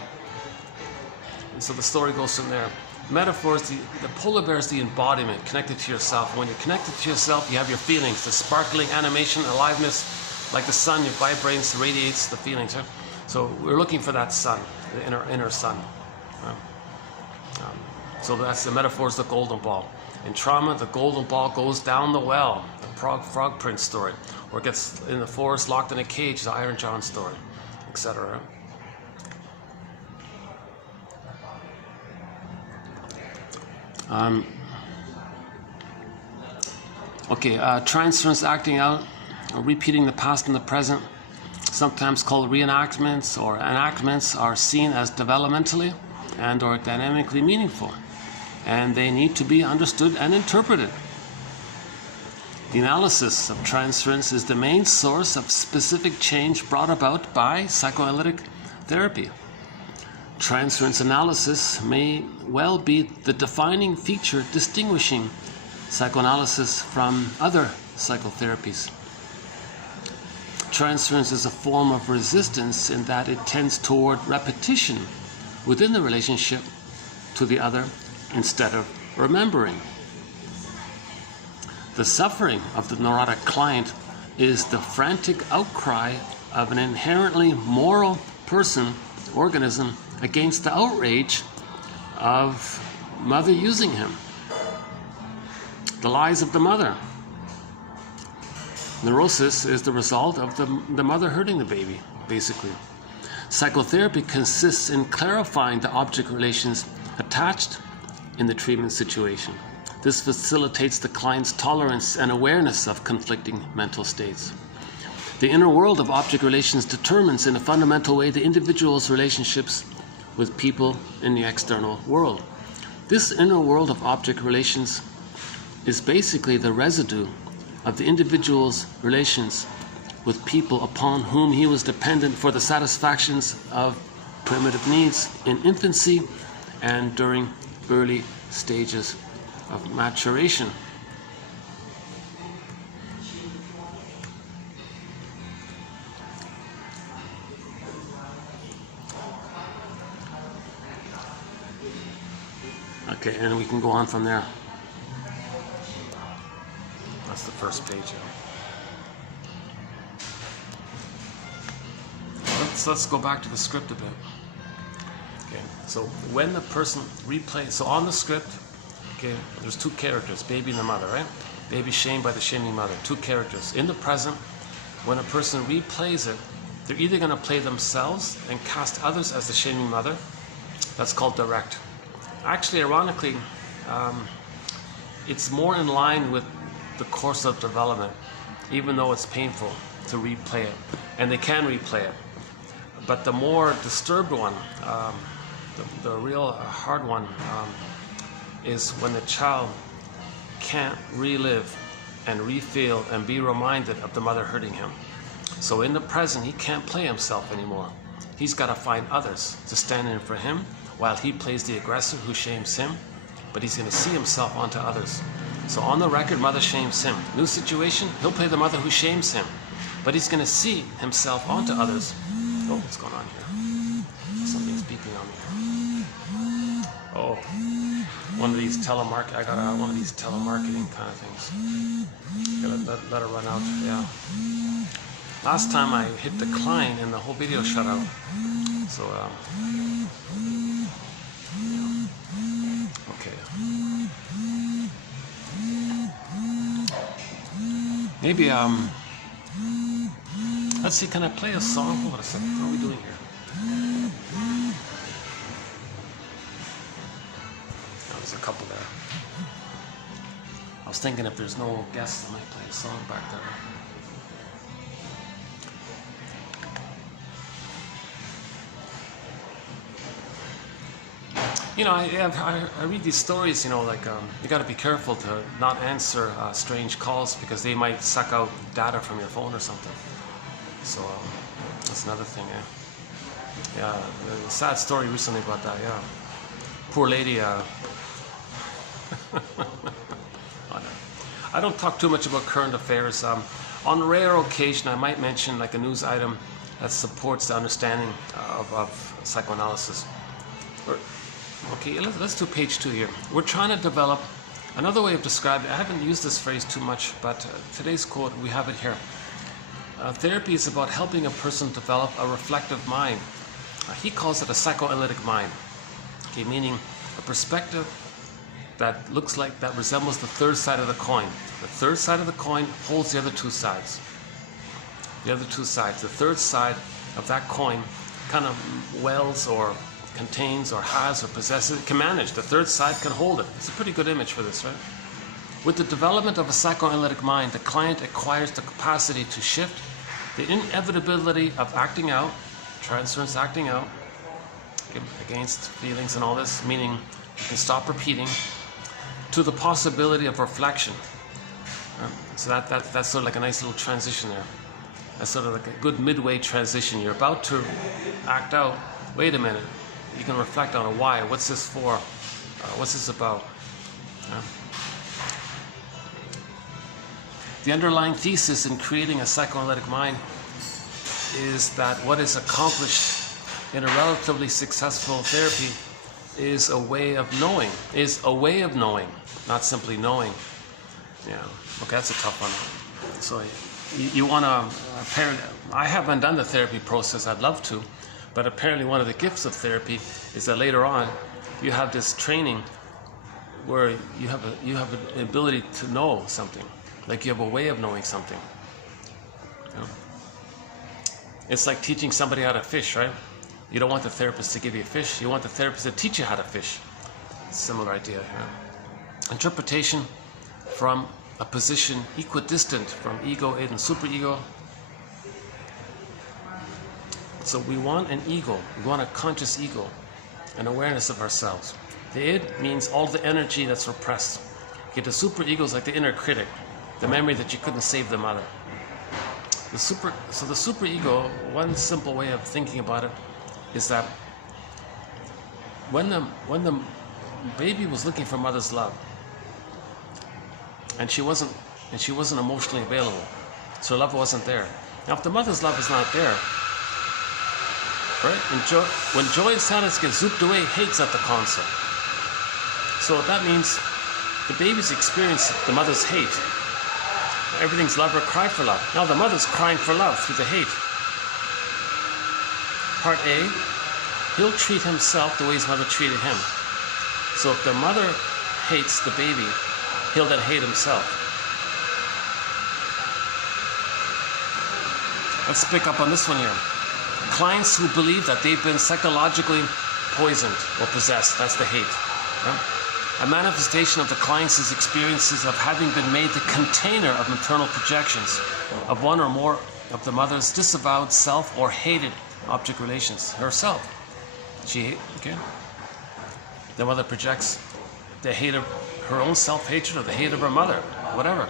And so the story goes from there. Metaphors, the polar bear is the embodiment, connected to yourself. When you're connected to yourself, you have your feelings, the sparkling animation, aliveness, like the sun, it vibrates, radiates the feelings. Right? So we're looking for that sun, the inner sun. So that's the metaphor, is the golden ball. In trauma, the golden ball goes down the well, the frog prince story, or gets in the forest locked in a cage, the Iron John story, etc. Transference, acting out, or repeating the past and the present, sometimes called reenactments or enactments, are seen as developmentally and or dynamically meaningful, and they need to be understood and interpreted. The analysis of transference is the main source of specific change brought about by psychoanalytic therapy. Transference analysis may well be the defining feature distinguishing psychoanalysis from other psychotherapies. Transference is a form of resistance in that it tends toward repetition within the relationship to the other instead of remembering. The suffering of the neurotic client is the frantic outcry of an inherently moral organism against the outrage of mother using him. The lies of the mother. Neurosis is the result of the mother hurting the baby, basically. Psychotherapy consists in clarifying the object relations attached in the treatment situation. This facilitates the client's tolerance and awareness of conflicting mental states. The inner world of object relations determines in a fundamental way the individual's relationships with people in the external world. This inner world of object relations is basically the residue of the individual's relations with people upon whom he was dependent for the satisfactions of primitive needs in infancy and during early stages of maturation. Okay, and we can go on from there. That's the first page. Let's go back to the script a bit. Okay, so when the person replays, so on the script, okay, there's two characters, baby and the mother, right? Baby shamed by the shaming mother, two characters. In the present, when a person replays it, they're either going to play themselves and cast others as the shaming mother. That's called direct. Actually, ironically, it's more in line with the course of development, even though it's painful to replay it. And they can replay it. But the more disturbed one, the real hard one, is when the child can't relive and refeel and be reminded of the mother hurting him. So in the present, he can't play himself anymore. He's got to find others to stand in for him while he plays the aggressor who shames him, but he's going to see himself onto others. So on the record, mother shames him. New situation, he'll play the mother who shames him, but he's going to see himself onto others. Oh, what's going on here? Something's beeping on me. Oh, one of these I got one of these telemarketing kind of things. Gotta let it run out, yeah. Last time I hit decline and the whole video shut out. So, okay. Maybe, let's see, can I play a song? Hold on a second, what are we doing here? Oh, there's a couple there. was thinking if there's no guests, I might play a song back there. You know, I read these stories, you know, like you got to be careful to not answer strange calls because they might suck out data from your phone or something. So that's another thing. Yeah, a sad story recently about that. Yeah, poor lady. I don't talk too much about current affairs. On rare occasion, I might mention like a news item that supports the understanding of psychoanalysis. Okay, let's do page 2 here. We're trying to develop another way of describing. I haven't used this phrase too much, but today's quote, we have it here. Therapy is about helping a person develop a reflective mind. He calls it a psychoanalytic mind. Okay, meaning a perspective that looks like, that resembles the third side of the coin. The third side of the coin holds the other two sides. The other two sides. The third side of that coin kind of welds or contains or has or possesses, can manage. The third side can hold it. It's a pretty good image for this, right? With the development of a psychoanalytic mind, the client acquires the capacity to shift the inevitability of acting out, transference acting out, against feelings and all this, meaning you can stop repeating, to the possibility of reflection. So that's sort of like a nice little transition there. That's sort of like a good midway transition. You're about to act out. Wait a minute. You can reflect on a why. What's this for? What's this about? The underlying thesis in creating a psychoanalytic mind is that what is accomplished in a relatively successful therapy is a way of knowing. Not simply knowing. Yeah. Okay, that's a tough one. So you want to. I haven't done the therapy process. I'd love to. But apparently one of the gifts of therapy is that later on you have this training where you have an ability to know something. Like you have a way of knowing something. You know? It's like teaching somebody how to fish, right? You don't want the therapist to give you a fish. You want the therapist to teach you how to fish. Similar idea here. Interpretation from a position equidistant from ego, id, and superego. So we want an ego, we want a conscious ego, an awareness of ourselves. The id means all the energy that's repressed. Okay, the superego is like the inner critic, the memory that you couldn't save the mother. So the superego, one simple way of thinking about it is that when the baby was looking for mother's love, and she wasn't emotionally available, so love wasn't there. Now, if the mother's love is not there, right? When joy and sadness get zooped away, hate's at the console. So that means the baby's experience the mother's hate. Everything's love or cry for love. Now the mother's crying for love through the hate. Part A, he'll treat himself the way his mother treated him. So if the mother hates the baby, he'll then hate himself. Let's pick up on this one here. Clients who believe that they've been psychologically poisoned or possessed, that's the hate. Right? A manifestation of the client's experiences of having been made the container of maternal projections of one or more of the mother's disavowed self or hated object relations, herself. Okay? The mother projects the hate of her own self-hatred or the hate of her mother, whatever.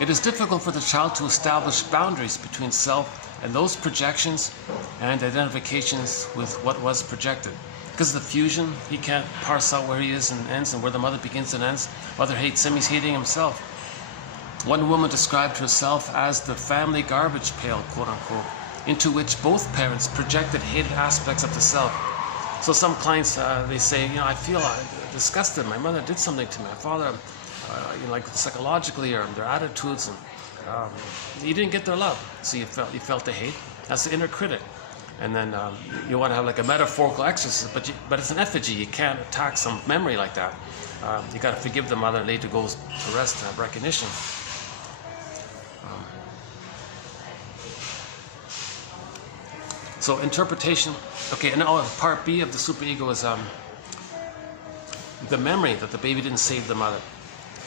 It is difficult for the child to establish boundaries between self and those projections and identifications with what was projected. Because of the fusion, he can't parse out where he is and ends and where the mother begins and ends. Mother hates him, he's hating himself. One woman described herself as the family garbage pail, quote unquote, into which both parents projected hated aspects of the self. So some clients, they say, I feel disgusted. My mother did something to me. My father, like psychologically or their attitudes, and you didn't get their love. So you felt the hate. That's the inner critic. And then you want to have like a metaphorical exorcism, but it's an effigy. You can't attack some memory like that. You got to forgive the mother. Later goes to rest and have recognition. So interpretation. Okay, and now part B of the superego is the memory that the baby didn't save the mother.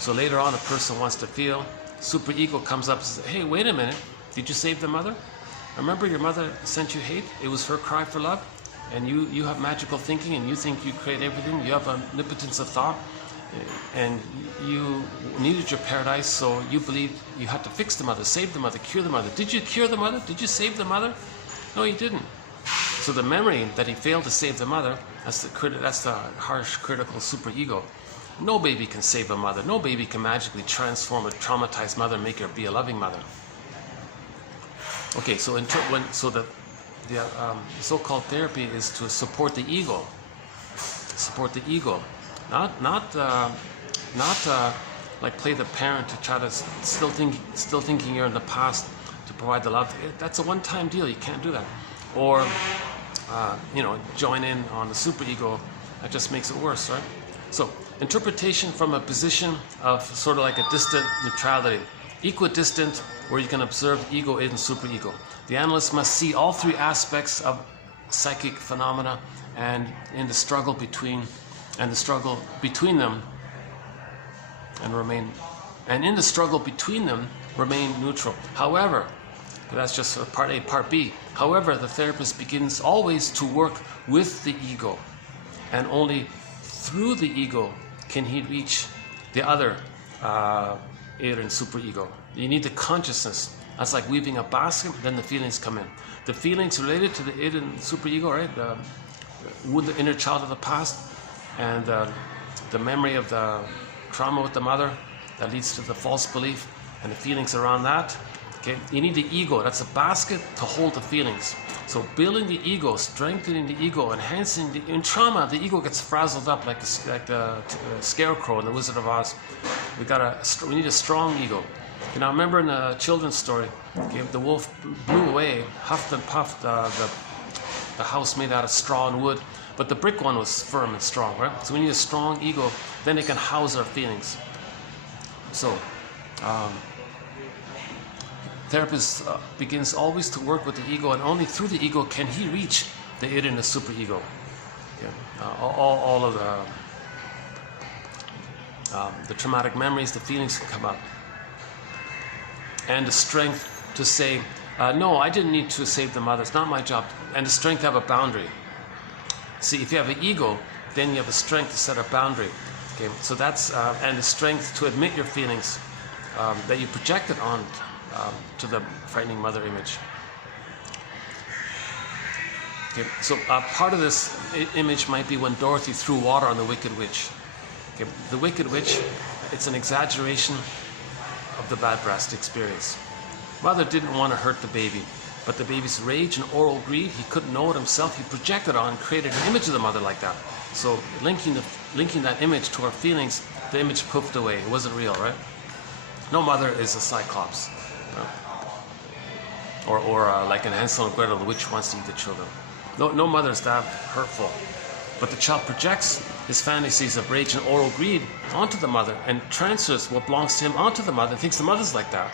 So later on, a person wants to feel, superego comes up and says, hey, wait a minute, did you save the mother? Remember your mother sent you hate? It was her cry for love? And you have magical thinking and you think you create everything. You have omnipotence of thought and you needed your paradise, so you believed you had to fix the mother, save the mother, cure the mother. Did you cure the mother? Did you save the mother? No, you didn't. So the memory that he failed to save the mother, that's the harsh, critical superego. No baby can save a mother. No baby can magically transform a traumatized mother and make her be a loving mother. Okay, so the so-called therapy is to support the ego. Support the ego, not like play the parent to try to still thinking you're in the past to provide the love. That's a one-time deal. You can't do that. Or join in on the superego. That just makes it worse, right? So interpretation from a position of sort of like a distant neutrality, equidistant, where you can observe ego and superego. The analyst must see all three aspects of psychic phenomena and in the struggle between them remain neutral. However, that's just part A. Part B. However, the therapist begins always to work with the ego, and only through the ego can he reach the other id and superego. You need the consciousness. That's like weaving a basket, then the feelings come in. The feelings related to the id and superego, right? The inner child of the past, and the memory of the trauma with the mother that leads to the false belief, and the feelings around that. Okay, you need the ego. That's a basket to hold the feelings. So building the ego, strengthening the ego, enhancing in trauma, the ego gets frazzled up like the scarecrow in the Wizard of Oz. We need a strong ego. You know, remember in the children's story, okay, the wolf blew away, huffed and puffed the house made out of straw and wood, but the brick one was firm and strong, right? So we need a strong ego, then it can house our feelings. So, therapist begins always to work with the ego, and only through the ego can he reach the id and the superego. Okay? All of the traumatic memories, the feelings can come up, and the strength to say, no, I didn't need to save the mother. It's not my job. And the strength to have a boundary. See, if you have an ego, then you have the strength to set a boundary. Okay, so that's and the strength to admit your feelings that you projected on to the frightening mother image. Okay, so part of this image might be when Dorothy threw water on the Wicked Witch. Okay, the Wicked Witch, it's an exaggeration of the bad breast experience. Mother didn't want to hurt the baby, but the baby's rage and oral greed, he couldn't know it himself. He projected on and created an image of the mother like that. So linking that image to our feelings, the image poofed away. It wasn't real, right? No mother is a cyclops, or like an Hansel and Gretel, the witch wants to eat the children. No mother is that hurtful. But the child projects his fantasies of rage and oral greed onto the mother and transfers what belongs to him onto the mother and thinks the mother's like that.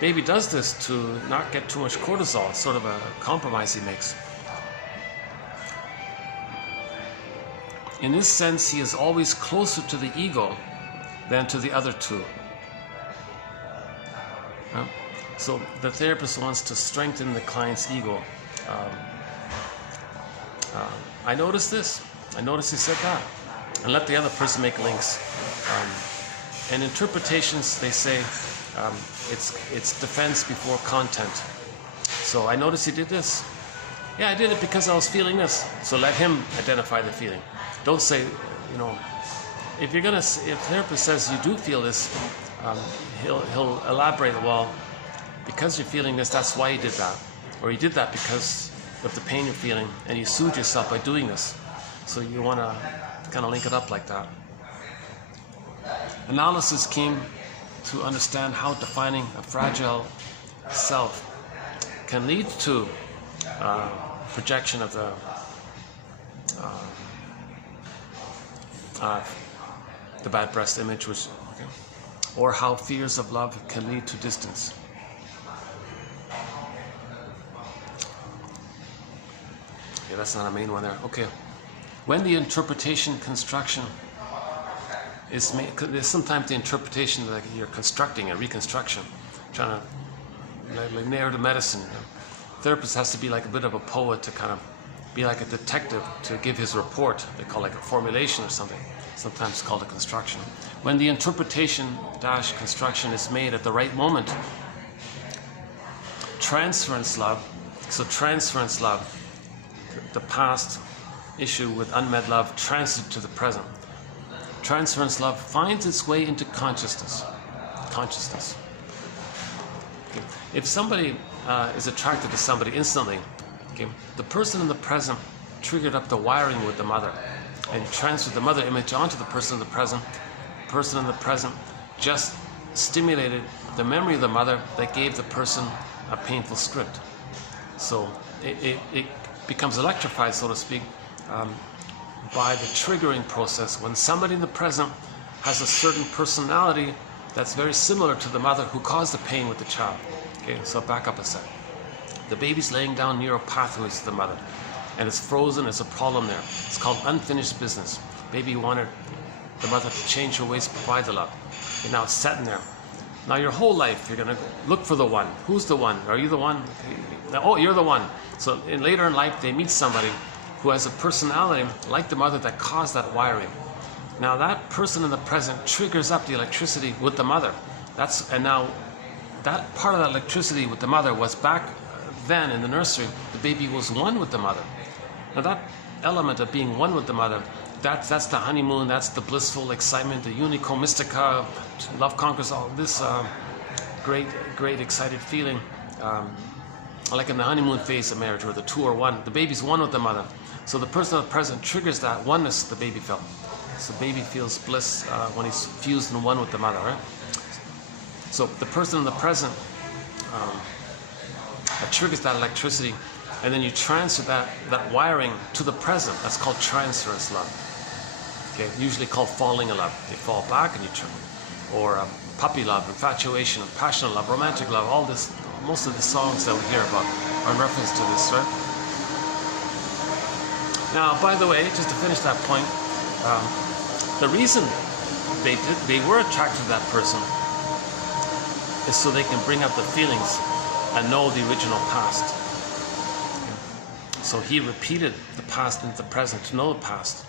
Baby does this to not get too much cortisol. It's sort of a compromise he makes. In this sense, he is always closer to the ego than to the other two. So the therapist wants to strengthen the client's ego. I noticed this. I noticed he said that. And let the other person make links. And interpretations, they say, it's defense before content. So I noticed he did this. Yeah, I did it because I was feeling this. So let him identify the feeling. Don't say, if therapist says you do feel this, he'll elaborate. Well, because you're feeling this, that's why you did that, or you did that because of the pain you're feeling, and you soothe yourself by doing this. So you want to kind of link it up like that. Analysis came to understand how defining a fragile self can lead to projection of the bad breast image, or how fears of love can lead to distance. Yeah, that's not a main one there. Okay. When the interpretation construction is made. There's sometimes the interpretation that you're constructing a reconstruction, trying to like narrative medicine. Therapist has to be like a bit of a poet to kind of be like a detective to give his report. They call it like a formulation or something. Sometimes it's called a construction. When the interpretation dash construction is made at the right moment, transference love. So transference love, the past issue with unmet love, transferred to the present. Transference love finds its way into consciousness. Consciousness. Okay. If somebody is attracted to somebody instantly, okay, the person in the present triggered up the wiring with the mother and transferred the mother image onto the person in the present. The person in the present just stimulated the memory of the mother that gave the person a painful script. So it becomes electrified, so to speak, by the triggering process when somebody in the present has a certain personality that's very similar to the mother who caused the pain with the child. Okay, so back up a sec. The baby's laying down neural pathways to the mother, and it's frozen. There's a problem there. It's called unfinished business. Baby wanted the mother to change her ways to provide the love, and now it's sitting there. Now your whole life you're going to look for the one. Who's the one? Are you the one? Oh, you're the one. So later in life they meet somebody who has a personality like the mother that caused that wiring. Now that person in the present triggers up the electricity with the mother. And now that part of that electricity with the mother was back then in the nursery. The baby was one with the mother. Now that element of being one with the mother, that's the honeymoon, that's the blissful excitement, the unico mystica, love conquers all this great excited feeling, like in the honeymoon phase of marriage where the two are one. The baby's one with the mother. So the person at present triggers that oneness the baby felt. So the baby feels bliss when he's fused in one with the mother, right? So the person in the present triggers that electricity, and then you transfer that wiring to the present. That's called transference love. Okay, usually called falling in love. They fall back and you turn. Or puppy love, infatuation, passionate love, romantic love, all this, most of the songs that we hear about are in reference to this, right? Now, by the way, just to finish that point, the reason they were attracted to that person is so they can bring up the feelings and know the original past. So he repeated the past into the present to know the past.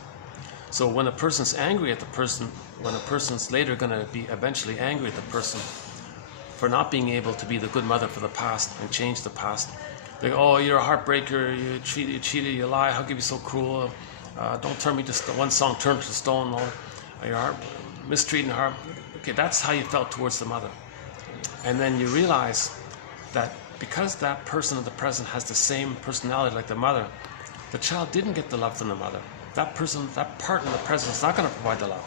So when a person's angry at the person, when a person's later going to be eventually angry at the person for not being able to be the good mother for the past and change the past, they go, oh, you're a heartbreaker, you cheated, you lie, how could you be so cruel? Don't turn me to stone. One song, turn to stone, or your heart, mistreating her. Okay, that's how you felt towards the mother. And then you realize that because that person in the present has the same personality like the mother, the child didn't get the love from the mother. That person, that part in the present is not going to provide the love.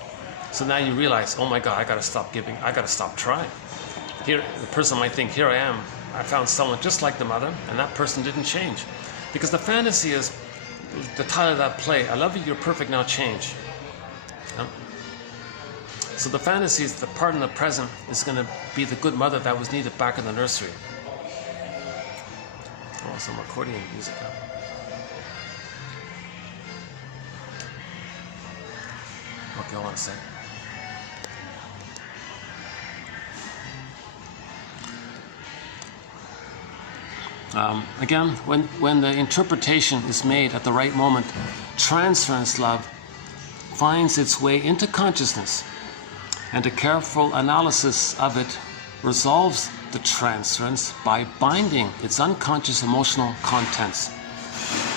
So now you realize, oh my God, I got to stop giving, I got to stop trying. Here, the person might think, here I am, I found someone just like the mother, and that person didn't change. Because the fantasy is, the title of that play, I love you, you're perfect, now change. So the fantasy is the part in the present is going to be the good mother that was needed back in the nursery. Oh, some accordion music. Okay, hold on a second. Again, when the interpretation is made at the right moment, transference love finds its way into consciousness, and a careful analysis of it resolves the transference by binding its unconscious emotional contents.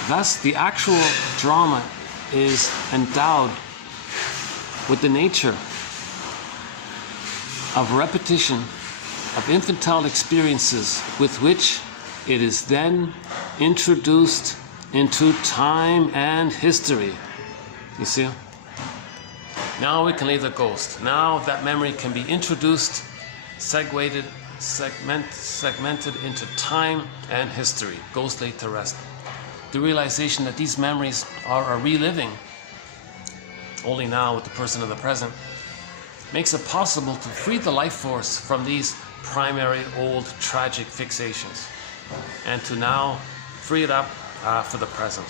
Thus, the actual drama is endowed with the nature of repetition of infantile experiences with which it is then introduced into time and history. You see? Now we can leave the ghost. Now that memory can be introduced, segmented into time and history. Ghost laid to rest. The realization that these memories are a reliving, only now with the person of the present, makes it possible to free the life force from these primary old tragic fixations, and to now free it up for the present.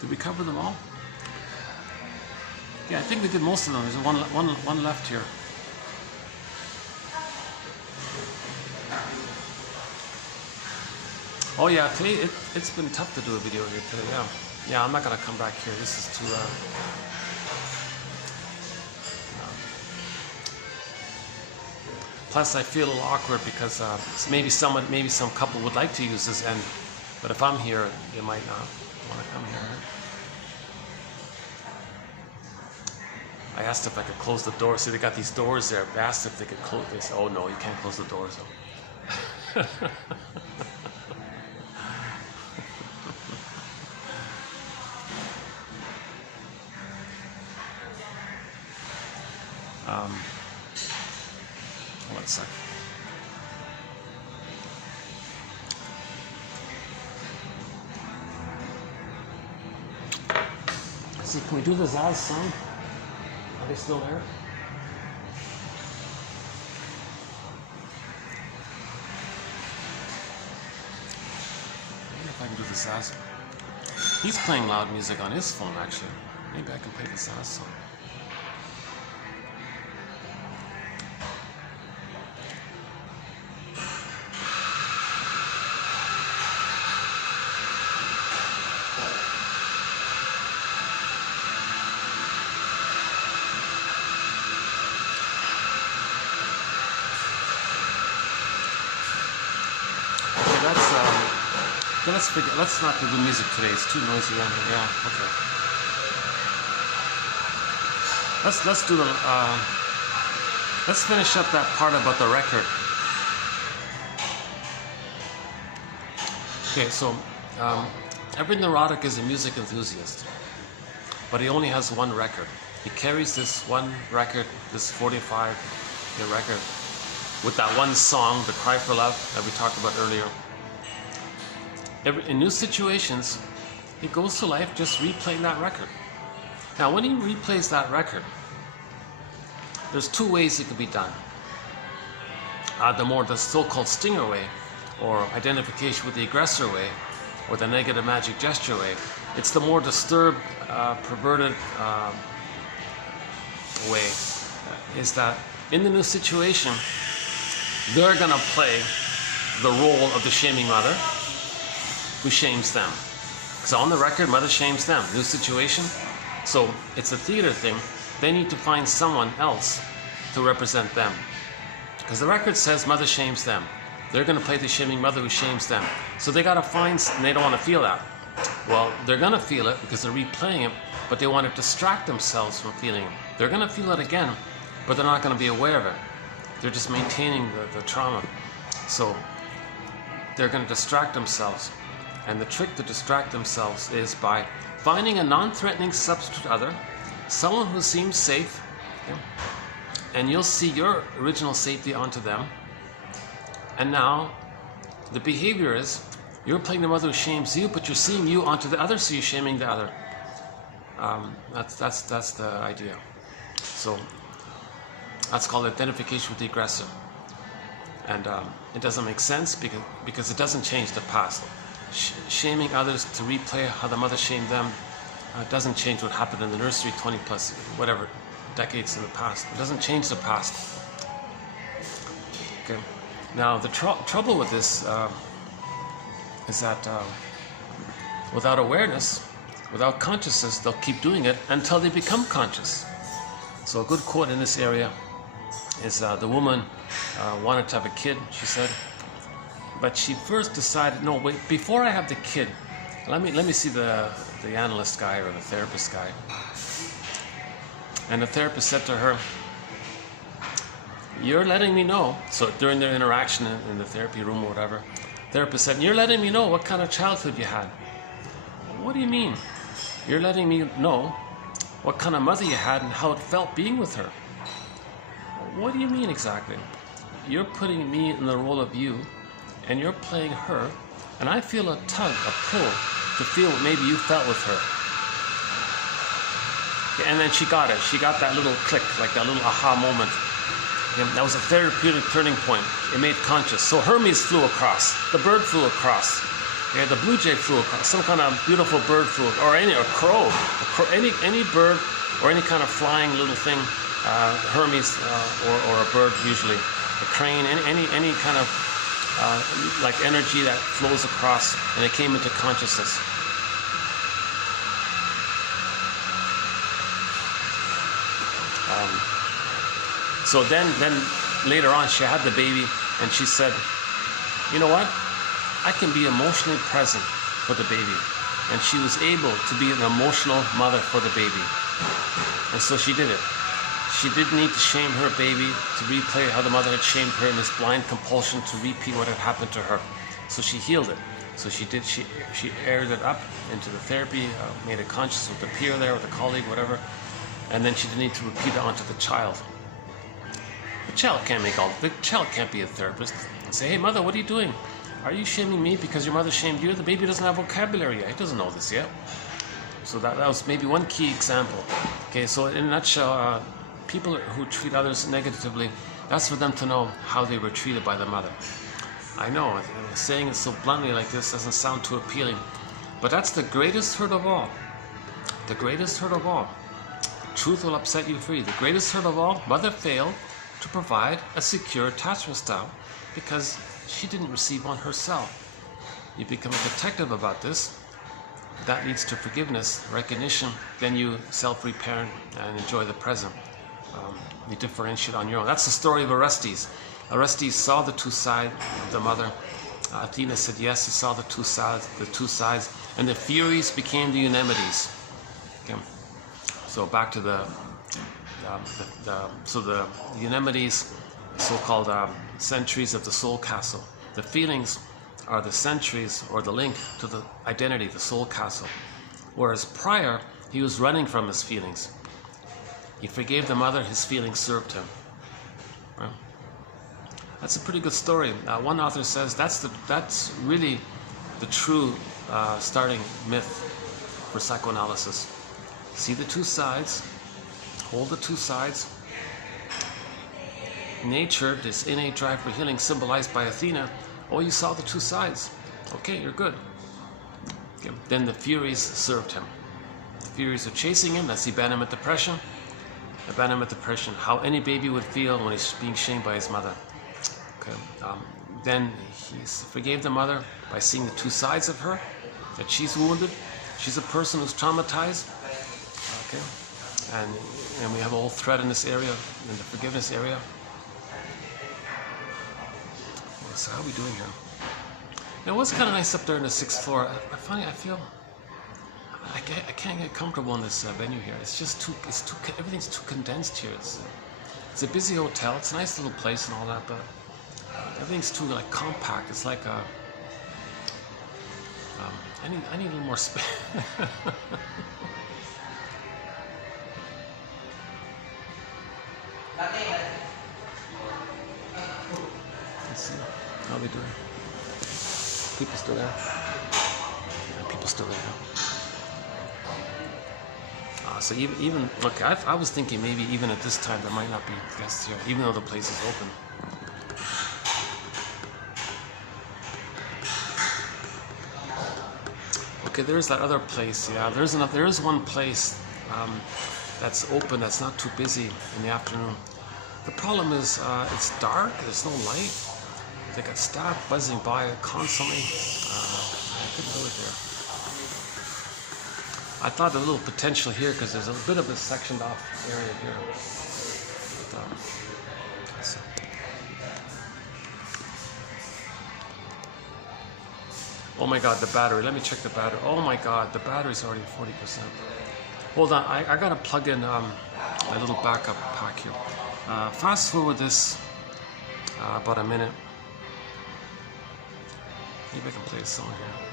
Did we cover them all? Yeah, I think we did most of them. There's one left here. Oh yeah, today it's been tough to do a video here today. Yeah, I'm not gonna come back here. This is too. Plus, I feel a little awkward because maybe some couple would like to use this end, but if I'm here, you might not want to come here. I asked if I could close the door. See, they got these doors there. I asked if they could close. They said, "Oh no, you can't close the doors." One sec. Let's see, can we do the Zaz song? Are they still there? Maybe if I can do the Zaz. He's playing loud music on his phone, actually. Maybe I can play the Zaz song. Let's not do the music today. It's too noisy around here. Yeah, okay. Let's do the let's finish up that part about the record. Okay, so every neurotic is a music enthusiast, but he only has one record. He carries this one record, this 45-year record, with that one song, "The Cry for Love," that we talked about earlier. In new situations, he goes through life just replaying that record. Now, when he replays that record, there's two ways it could be done. The so-called stinger way, or identification with the aggressor way, or the negative magic gesture way. It's the more disturbed, perverted way. Is that in the new situation, they're gonna play the role of the shaming mother, who shames them. So on the record, mother shames them. New situation. So it's a theater thing. They need to find someone else to represent them. Because the record says mother shames them. They're going to play the shaming mother who shames them. So they got to find, and they don't want to feel that. Well, they're going to feel it because they're replaying it, but they want to distract themselves from feeling it. They're going to feel it again, but they're not going to be aware of it. They're just maintaining the trauma. So they're going to distract themselves. And the trick to distract themselves is by finding a non-threatening substitute other, someone who seems safe, okay? And you'll see your original safety onto them. And now the behavior is you're playing the mother who shames you, but you're seeing you onto the other, so you're shaming the other. That's the idea. So that's called identification with the aggressor. And it doesn't make sense because it doesn't change the past. Shaming others to replay how the mother shamed them doesn't change what happened in the nursery 20 plus whatever decades in the past. It doesn't change the past. Okay. Now the trouble with this is that without awareness, without consciousness, they'll keep doing it until they become conscious. So a good quote in this area is the woman wanted to have a kid, she said. But she first decided, no, wait, before I have the kid, let me see the analyst guy or the therapist guy. And the therapist said to her, "You're letting me know." So during their interaction in the therapy room or whatever, the therapist said, "You're letting me know what kind of childhood you had." "What do you mean?" "You're letting me know what kind of mother you had and how it felt being with her." "What do you mean exactly?" "You're putting me in the role of you, and you're playing her, and I feel a tug, a pull, to feel what maybe you felt with her." Okay, and then she got it. She got that little click, like that little aha moment. Okay, that was a therapeutic turning point. It made conscious. So Hermes flew across. The bird flew across. Okay, the blue jay flew, some kind of beautiful bird flew, or a crow, any bird, or any kind of flying little thing, Hermes, or a bird usually, a crane, any kind of like energy that flows across, and it came into consciousness. So then later on, she had the baby, and she said, you know what? I can be emotionally present for the baby. And she was able to be an emotional mother for the baby. And so she did it. She didn't need to shame her baby, to replay how the mother had shamed her in this blind compulsion to repeat what had happened to her. So she healed it. So she aired it up into the therapy, made it conscious with the peer there, with a colleague, whatever. And then she didn't need to repeat it onto the child. The child can't be a therapist and say, hey mother, what are you doing? Are you shaming me because your mother shamed you? The baby doesn't have vocabulary yet. He doesn't know this yet. So that was maybe one key example. Okay, so in a nutshell, people who treat others negatively, that's for them to know how they were treated by the mother. I know, saying it so bluntly like this doesn't sound too appealing, but that's the greatest hurt of all. The greatest hurt of all. Truth will upset you free. The greatest hurt of all, mother failed to provide a secure attachment style because she didn't receive one herself. You become a detective about this. That leads to forgiveness, recognition. Then you self-reparent and enjoy the present. You differentiate on your own. That's the story of Orestes. Orestes saw the two sides of the mother. Athena said yes, he saw the two sides, and the Furies became the Eumenides. Okay. So back to the Eumenides, so-called sentries of the soul castle. The feelings are the sentries, or the link to the identity, the soul castle. Whereas prior, he was running from his feelings. He forgave the mother, his feelings served him. Right? That's a pretty good story. One author says that's really the true starting myth for psychoanalysis. See the two sides, hold the two sides. Nature, this innate drive for healing symbolized by Athena, oh, you saw the two sides. Okay, you're good. Okay. Then the Furies served him. The Furies are chasing him, that's the abandonment depression. Abandonment depression, how any baby would feel when he's being shamed by his mother. Okay. Then he forgave the mother by seeing the two sides of her, that she's wounded, she's a person who's traumatized. Okay. And we have a whole thread in this area, in the forgiveness area. So how are we doing here? Now, what's kind of nice up there in the 6th floor? I feel I can't get comfortable in this venue here. It's just everything's too condensed here. It's a busy hotel. It's a nice little place and all that, but everything's too like compact. It's like I need a little more space. Let's see. How are we doing? People still there? Yeah, people still there. So even look, I was thinking maybe even at this time there might not be guests here, even though the place is open. Okay, there's that other place. Yeah, there is one place that's open, that's not too busy in the afternoon. The problem is it's dark. There's no light. They got staff buzzing by constantly. I couldn't do it there. I thought a little potential here because there's a bit of a sectioned off area here. Oh my God, the battery. Let me check the battery. Oh my God, the battery's already 40%. Hold on, I gotta plug in a little backup pack here. Fast forward this about a minute. Maybe I can play a song here.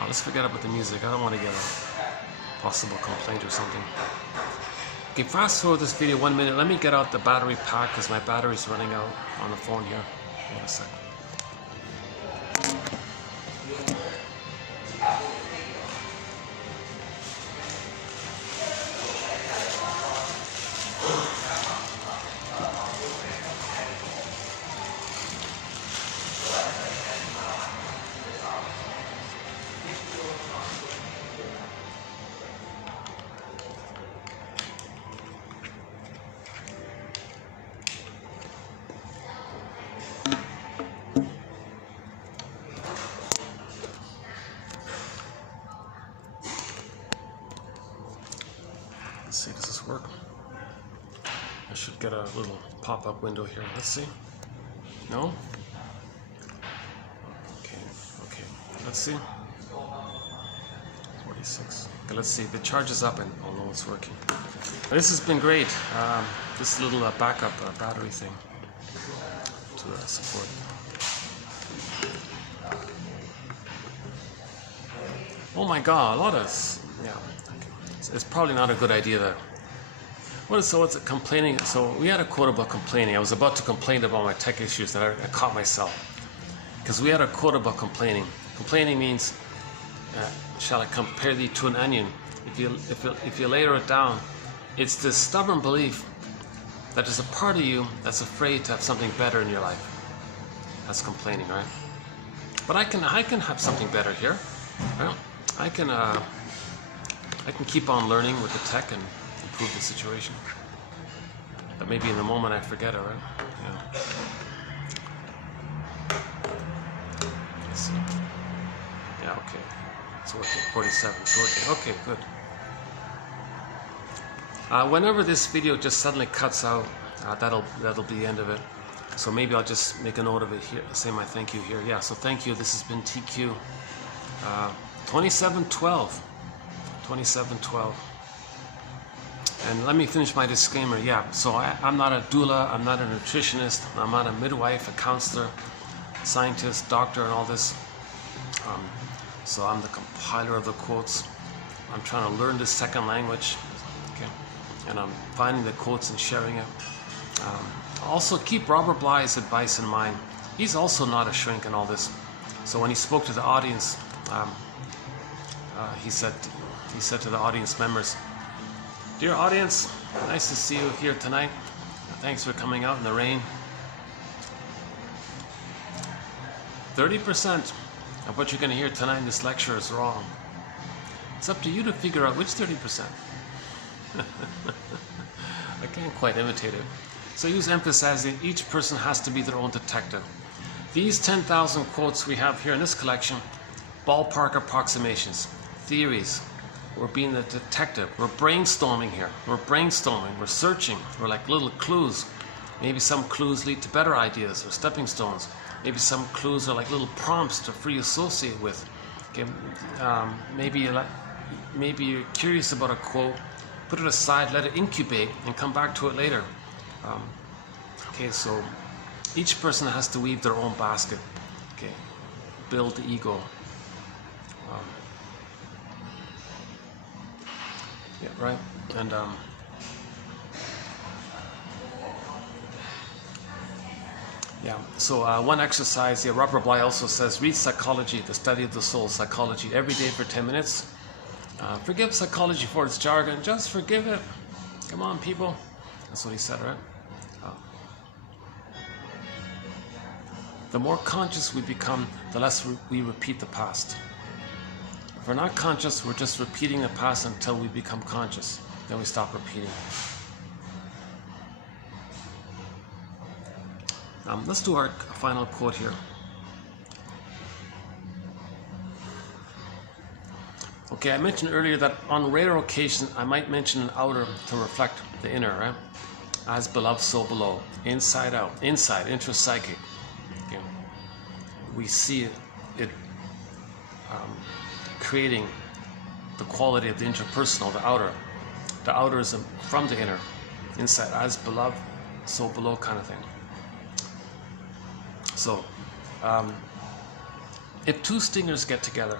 Oh, let's forget about the music. I don't want to get a possible complaint or something. Okay, fast forward this video 1 minute. Let me get out the battery pack because my battery's running out on the phone here. Wait a second. Let's see, does this work? I should get a little pop-up window here. Let's see. No? Okay. Let's see. 46. Okay, let's see. If it charges up, and I'll know it's working. This has been great. This little backup battery thing to support. Oh my God! A lot of yeah. Okay. It's probably not a good idea to. So it's complaining. So we had a quote about complaining. I was about to complain about my tech issues that I caught myself. Because we had a quote about complaining. Complaining means, shall I compare thee to an onion? If you layer it down, it's this stubborn belief that there's a part of you that's afraid to have something better in your life. That's complaining, right? But I can have something better here. Right? I can keep on learning with the tech and improve the situation. But maybe in the moment I forget it, right? Yeah. Let's see. Yeah, okay. It's working. 47. It's working. Okay, good. Whenever this video just suddenly cuts out, that'll be the end of it. So maybe I'll just make a note of it here, say my thank you here. Yeah, so thank you. This has been TQ 2712. 2712. And let me finish my disclaimer. Yeah, so I'm not a doula, I'm not a nutritionist, I'm not a midwife, a counselor, scientist, doctor, and all this. So I'm the compiler of the quotes. I'm trying to learn this second language, okay? And I'm finding the quotes and sharing it. Also keep Robert Bly's advice in mind. He's also not a shrink in all this. So when he spoke to the audience, he said to the audience members, "Dear audience, nice to see you here tonight. Thanks for coming out in the rain. 30% of what you're going to hear tonight in this lecture is wrong. It's up to you to figure out which 30%. I can't quite imitate it. So he was emphasizing each person has to be their own detective. These 10,000 quotes we have here in this collection, ballpark approximations, theories. We're being the detective. We're brainstorming here. We're brainstorming. We're searching. We're like little clues. Maybe some clues lead to better ideas or stepping stones. Maybe some clues are like little prompts to free associate with. Okay, maybe you're curious about a quote. Put it aside, let it incubate, and come back to it later. Okay, so each person has to weave their own basket. Okay, build the ego. Yeah, right. And yeah. So one exercise. Yeah, Robert Bly also says, read psychology, the study of the soul, psychology, every day for 10 minutes. Forgive psychology for its jargon. Just forgive it. Come on, people. That's what he said, right? The more conscious we become, the less we repeat the past. If we're not conscious, we're just repeating the past until we become conscious. Then we stop repeating. Let's do our final quote here. Okay, I mentioned earlier that on rare occasions I might mention an outer to reflect the inner, right? As beloved, so below. Inside out. Inside, intrapsychic. Okay. We see it creating the quality of the interpersonal, the outer. The outer is from the inner. Inside, as beloved, so below kind of thing. So, if two stingers get together,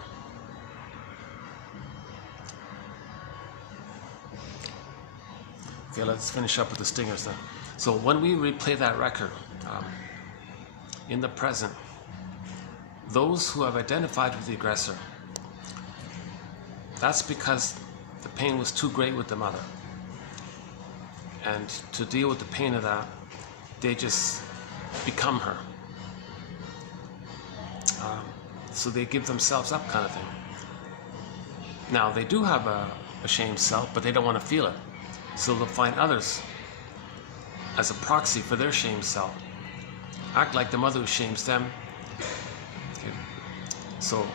okay, let's finish up with the stingers then. So when we replay that record, in the present, those who have identified with the aggressor, that's because the pain was too great with the mother. And to deal with the pain of that, they just become her. So they give themselves up kind of thing. Now, they do have a shamed self, but they don't want to feel it. So they'll find others as a proxy for their shamed self. Act like the mother who shames them. Okay. So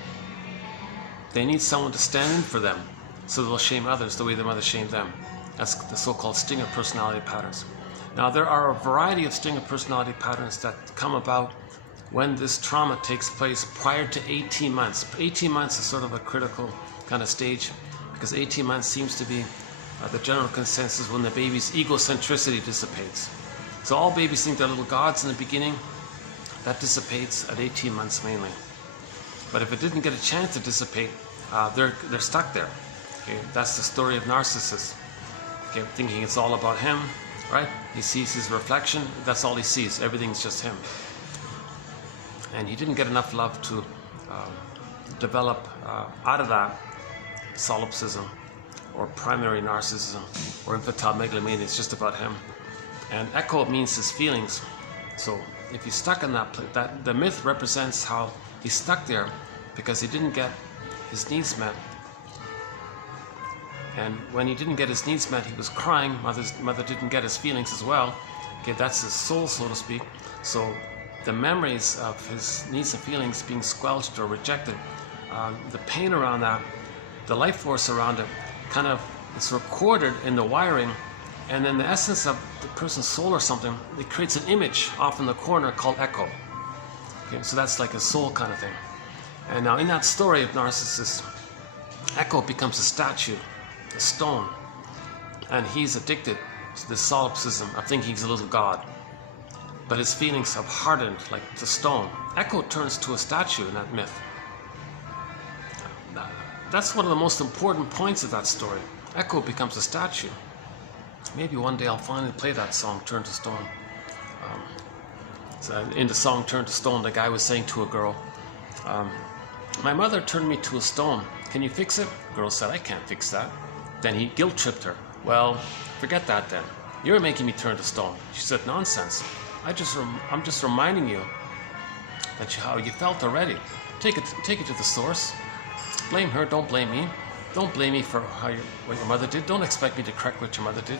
they need someone to stand in for them. So they'll shame others the way the mother shamed them. That's the so-called stinger personality patterns. Now, there are a variety of stinger personality patterns that come about when this trauma takes place prior to 18 months. 18 months is sort of a critical kind of stage, because 18 months seems to be the general consensus when the baby's egocentricity dissipates. So all babies think they're little gods in the beginning. That dissipates at 18 months mainly. But if it didn't get a chance to dissipate, they're stuck there. Okay, that's the story of Narcissus. Okay, thinking it's all about him, right? He sees his reflection. That's all he sees. Everything's just him. And he didn't get enough love to develop out of that solipsism or primary narcissism or infantile megalomania. It's just about him. And echo means his feelings. So if he's stuck in that the myth represents how he's stuck there because he didn't get his needs met. And when he didn't get his needs met, he was crying. Mother didn't get his feelings as well. Okay, that's his soul, so to speak. So the memories of his needs and feelings being squelched or rejected, the pain around that, the life force around it, kind of it's recorded in the wiring, and then the essence of the person's soul or something, it creates an image off in the corner called echo. Okay, so that's like a soul kind of thing. And now in that story of Narcissus, echo becomes a statue, a stone, and he's addicted to this solipsism of thinking he's a little god. But his feelings have hardened like the stone. Echo turns to a statue in that myth. That's one of the most important points of that story. Echo becomes a statue. Maybe one day I'll finally play that song, Turn to Stone. So in the song Turn to Stone, the guy was saying to a girl, my mother turned me to a stone. Can you fix it? The girl said, I can't fix that. Then he guilt-tripped her. Well, forget that then. You're making me turn to stone. She said, nonsense. I'm just reminding you that how you felt already. Take it to the source. Blame her, don't blame me. Don't blame me for what your mother did. Don't expect me to correct what your mother did.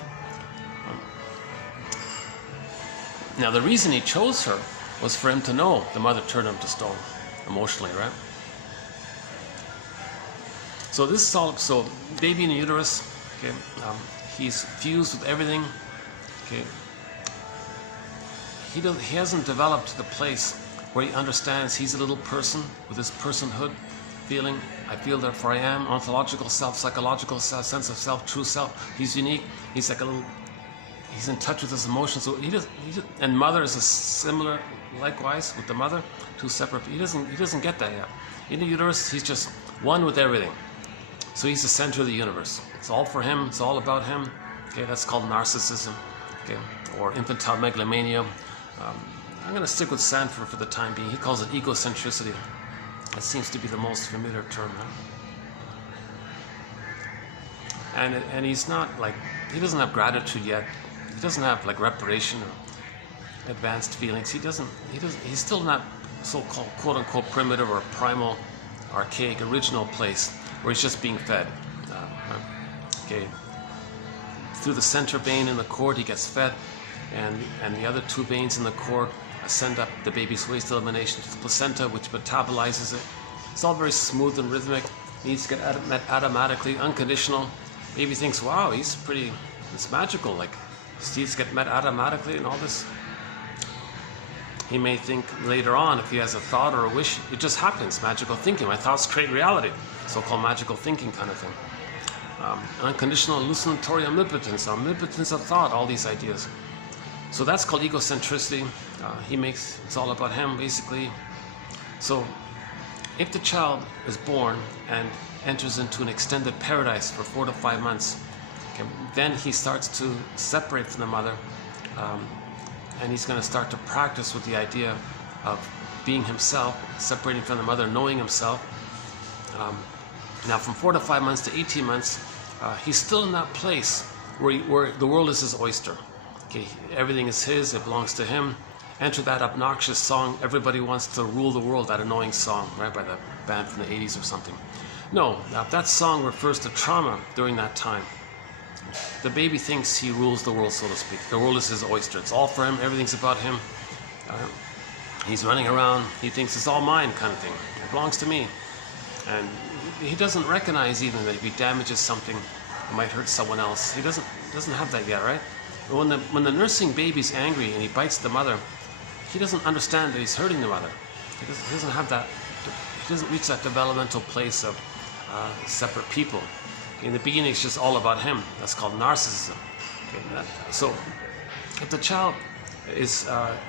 Now, the reason he chose her was for him to know the mother turned him to stone, emotionally, right? So this so baby in the uterus, okay, he's fused with everything, okay. He hasn't developed to the place where he understands he's a little person with his personhood, feeling, I feel therefore I am, ontological self, psychological self, sense of self, true self. He's unique. He's like he's in touch with his emotions. So and mother is a similar, likewise with the mother, two separate. He doesn't get that yet. In the uterus, he's just one with everything. So he's the center of the universe. It's all for him. It's all about him. Okay, that's called narcissism. Okay, or infantile megalomania. I'm going to stick with Sanford for the time being. He calls it egocentricity. That seems to be the most familiar term. Huh? And he's not like, he doesn't have gratitude yet. He doesn't have like reparation or advanced feelings. He's still not so-called quote-unquote primitive or primal, archaic, original place where he's just being fed. Okay. Through the center vein in the cord, he gets fed, and the other two veins in the cord send up the baby's waste elimination to the placenta, which metabolizes it. It's all very smooth and rhythmic. Needs to get met automatically, unconditional. Baby thinks, wow, it's magical. Like, his needs get met automatically and all this. He may think later on, if he has a thought or a wish, it just happens. Magical thinking. My thoughts create reality. So-called magical thinking kind of thing. Unconditional hallucinatory omnipotence of thought, all these ideas. So that's called egocentricity. It's all about him, basically. So if the child is born and enters into an extended paradise for 4 to 5 months, okay, then he starts to separate from the mother, and he's going to start to practice with the idea of being himself, separating from the mother, knowing himself. Now from 4 to 5 months to 18 months, he's still in that place where the world is his oyster. Okay, everything is his, it belongs to him. Enter that obnoxious song, Everybody Wants to Rule the World, that annoying song, right, by the band from the 80s or something. No, that song refers to trauma during that time. The baby thinks he rules the world, so to speak. The world is his oyster. It's all for him, everything's about him. He's running around, he thinks it's all mine kind of thing. It belongs to me. And he doesn't recognize even that if he damages something, it might hurt someone else. He doesn't have that yet, right? But when the nursing baby's angry and he bites the mother, he doesn't understand that he's hurting the mother. He doesn't have that. He doesn't reach that developmental place of separate people. In the beginning, it's just all about him. That's called narcissism. Okay, so if the child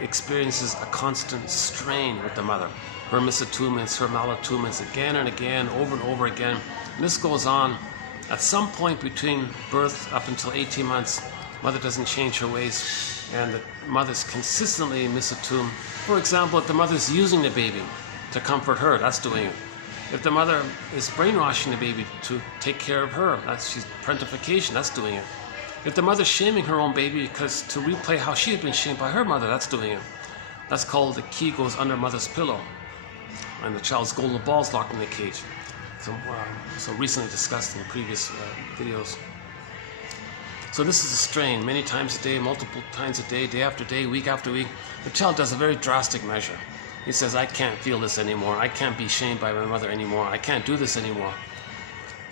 experiences a constant strain with the mother, her misattunements, her malattunements, again and again, over and over again, and this goes on at some point between birth up until 18 months, mother doesn't change her ways, and the mother's consistently misattuned. For example, if the mother's using the baby to comfort her, that's doing it. If the mother is brainwashing the baby to take care of her, she's parentification, that's doing it. If the mother's shaming her own baby because to replay how she had been shamed by her mother, that's doing it. That's called the key goes under mother's pillow, and the child's golden ball's locked in the cage. So recently discussed in previous videos. So this is a strain, many times a day, multiple times a day, day after day, week after week. The child does a very drastic measure. He says, I can't feel this anymore. I can't be shamed by my mother anymore. I can't do this anymore.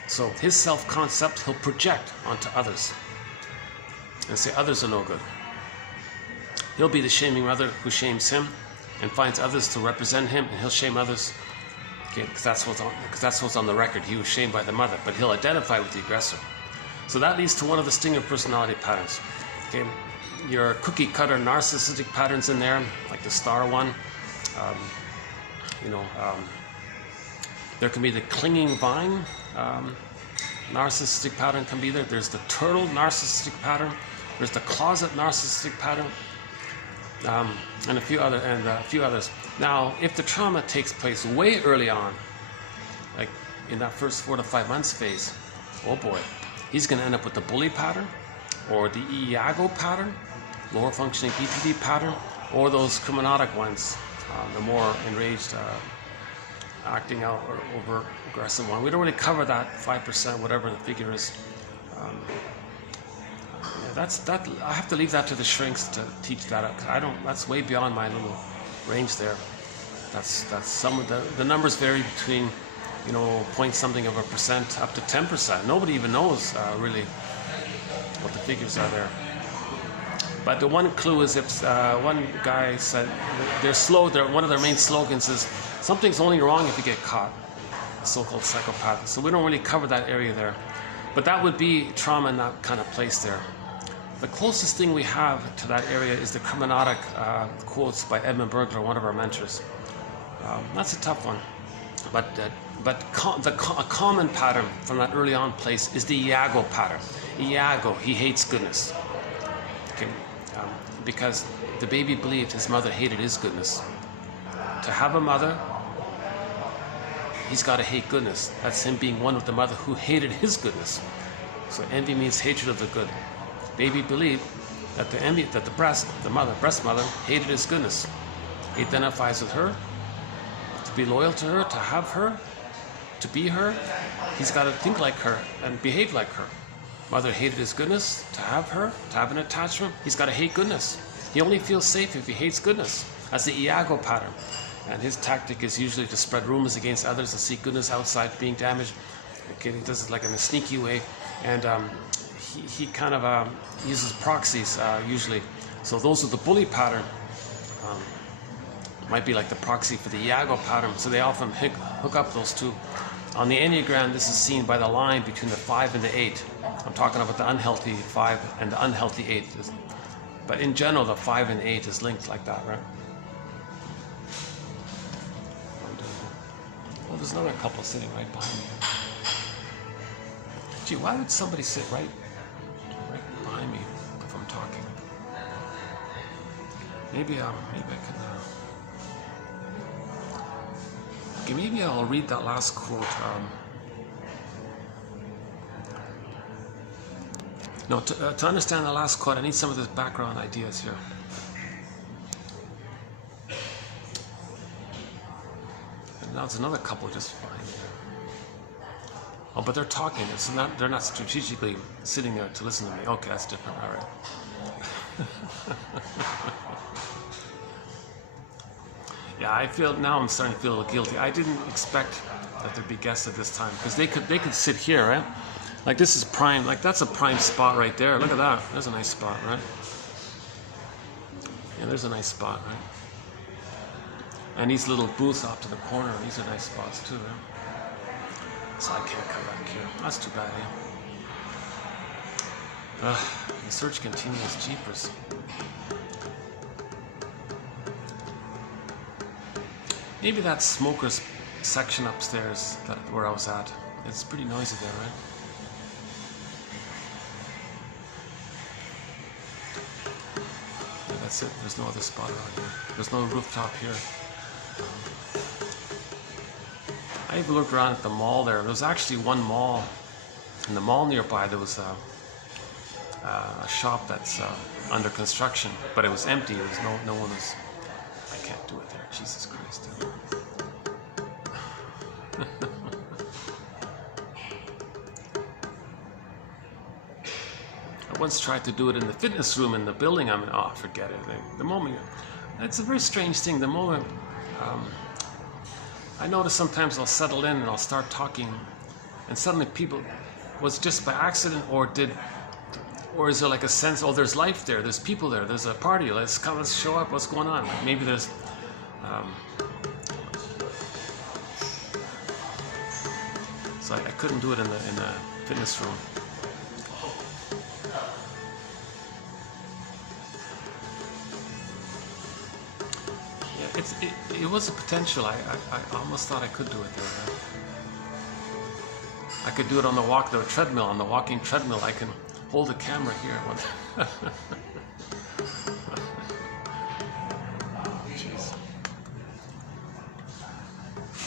So his self-concept he'll project onto others and say others are no good. He'll be the shaming mother who shames him and finds others to represent him, and he'll shame others. Okay, because that's what's on the record. He was shamed by the mother, but he'll identify with the aggressor. So that leads to one of the stinger personality patterns. Okay, your cookie cutter narcissistic patterns in there, like the star one. There can be the clinging vine narcissistic pattern can be there. There's the turtle narcissistic pattern. There's the closet narcissistic pattern, and a few others. Now, if the trauma takes place way early on, like in that first 4 to 5 months phase, oh boy, he's going to end up with the bully pattern, or the Iago pattern, lower functioning BPD pattern, or those criminalic ones, the more enraged, acting out or over aggressive one. We don't really cover that 5%, whatever the figure is. I have to leave that to the shrinks to teach that up. That's way beyond my little range there. That's some of the numbers vary between, point something of a percent up to 10%. Nobody even knows really what the figures are there. But the one clue is if one guy said one of their main slogans is, something's only wrong if you get caught, a so-called psychopath. So we don't really cover that area there. But that would be trauma in that kind of place there. The closest thing we have to that area is the criminalic quotes by Edmund Burglar, one of our mentors. That's a tough one. A common pattern from that early on place is the Iago pattern. Iago, he hates goodness. Okay. Because the baby believed his mother hated his goodness. To have a mother, he's got to hate goodness. That's him being one with the mother who hated his goodness. So envy means hatred of the good. Baby believed that the breast mother, hated his goodness. He identifies with her. To be loyal to her, to have her, to be her, he's got to think like her and behave like her. Mother hated his goodness. To have her, to have an attachment, he's got to hate goodness. He only feels safe if he hates goodness. That's the Iago pattern. And his tactic is usually to spread rumors against others and seek goodness outside being damaged. Okay, he does it like in a sneaky way. And he kind of uses proxies usually. So those are the bully pattern. Might be like the proxy for the Iago pattern. So they often hook up those two. On the Enneagram, this is seen by the line between the 5 and the 8. I'm talking about the unhealthy 5 and the unhealthy 8. But in general, the 5 and 8 is linked like that, right? Well, there's another couple sitting right behind me. Gee, why would somebody sit right behind me if I'm talking? Maybe I can. Okay, maybe I'll read that last quote. No, to understand the last quote, I need some of the background ideas here. And now there's another couple just behind me. Oh, but they're talking. They're not strategically sitting there to listen to me. Okay, that's different. All right. Yeah, I'm starting to feel a little guilty. I didn't expect that there'd be guests at this time because they could sit here, right? Like this is prime, like that's a prime spot right there. Look at that. There's a nice spot, right? Yeah, there's a nice spot, right? And these little booths off to the corner, these are nice spots too, right? So I can't come back here. That's too bad, yeah? The search continues, jeepers. Maybe that smoker's section upstairs, where I was at. It's pretty noisy there, right? Yeah, that's it. There's no other spot around here. There's no rooftop here. I even looked around at the mall there. There was actually one mall. In the mall nearby, there was a shop that's under construction, but it was empty. There was no one was. I can't do it there. Jesus Christ. I once tried to do it in the fitness room in the building I'm in. Oh, forget it. The moment, it's a very strange thing. The moment, I notice sometimes I'll settle in and I'll start talking, and suddenly people, was it just by accident, or is there like a sense, oh, there's life there, there's people there, there's a party, let's show up, what's going on? Like maybe there's, so I couldn't do it in the fitness room. It was a potential. I almost thought I could do it there. Right? I could do it on the treadmill. On the walking treadmill, I can hold the camera here. Oh, jeez.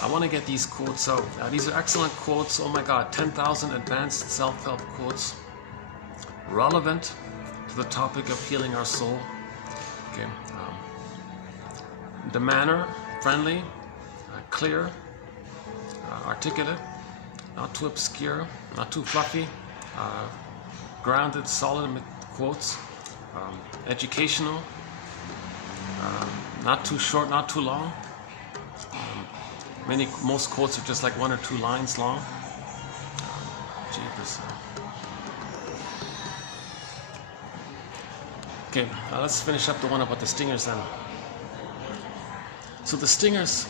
I want to get these quotes out. These are excellent quotes. Oh my God, 10,000 advanced self-help quotes, relevant to the topic of healing our soul. Okay. The manner, friendly, clear, articulate, not too obscure, not too fluffy, grounded, solid quotes, educational, not too short, not too long. Most quotes are just like 1 or 2 lines long. Jeepers. Okay, let's finish up the one about the stingers then. So the stingers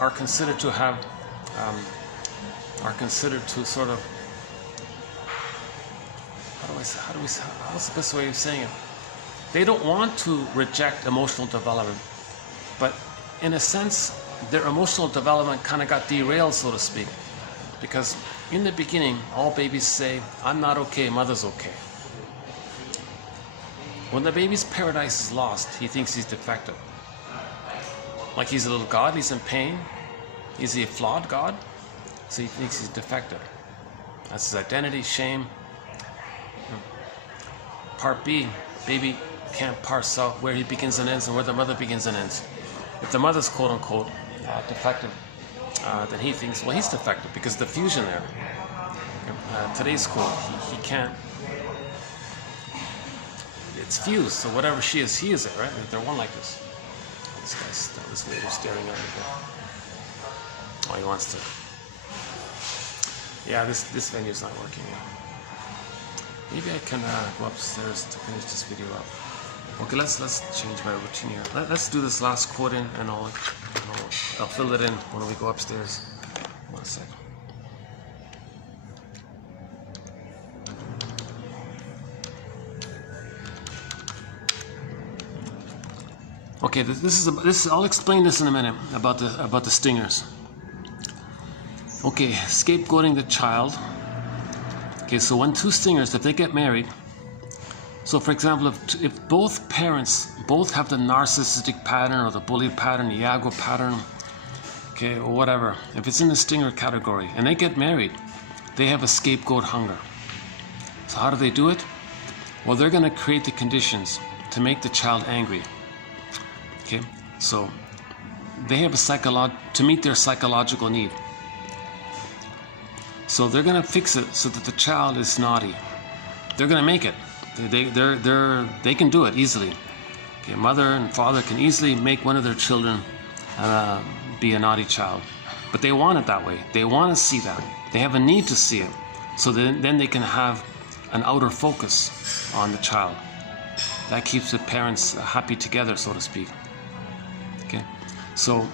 are considered to have, sort of, what's the best way of saying it? They don't want to reject emotional development, but in a sense, their emotional development kind of got derailed, so to speak, because in the beginning, all babies say, I'm not okay, mother's okay. When the baby's paradise is lost, he thinks he's defective. Like he's a little god, he's in pain. Is he a flawed god? So he thinks he's defective. That's his identity, shame. Part B, baby can't parse out where he begins and ends and where the mother begins and ends. If the mother's quote unquote defective, then he thinks, well, he's defective because of the fusion there. Today's quote, he can't. It's fused, so whatever she is, he is it, right? They're one like this. This waiter's staring at me. Oh, he wants to. Yeah, this venue's not working yet. Maybe I can go upstairs to finish this video up. Okay, let's change my routine here. Let's do this last quote in, and I'll fill it in when we go upstairs. 1 second. Okay, I'll explain this in a minute about the stingers. Okay, scapegoating the child. Okay, so when 2 stingers, if they get married, so for example, if both parents have the narcissistic pattern or the bully pattern, the Iago pattern, okay, or whatever, if it's in the stinger category, and they get married, they have a scapegoat hunger. So how do they do it? Well, they're going to create the conditions to make the child angry. Okay, so they have to meet their psychological need. So they're going to fix it so that the child is naughty. They're going to make it. They can do it easily. Okay, mother and father can easily make one of their children be a naughty child, but they want it that way. They want to see that. They have a need to see it. So then they can have an outer focus on the child. That keeps the parents happy together, so to speak. Okay, so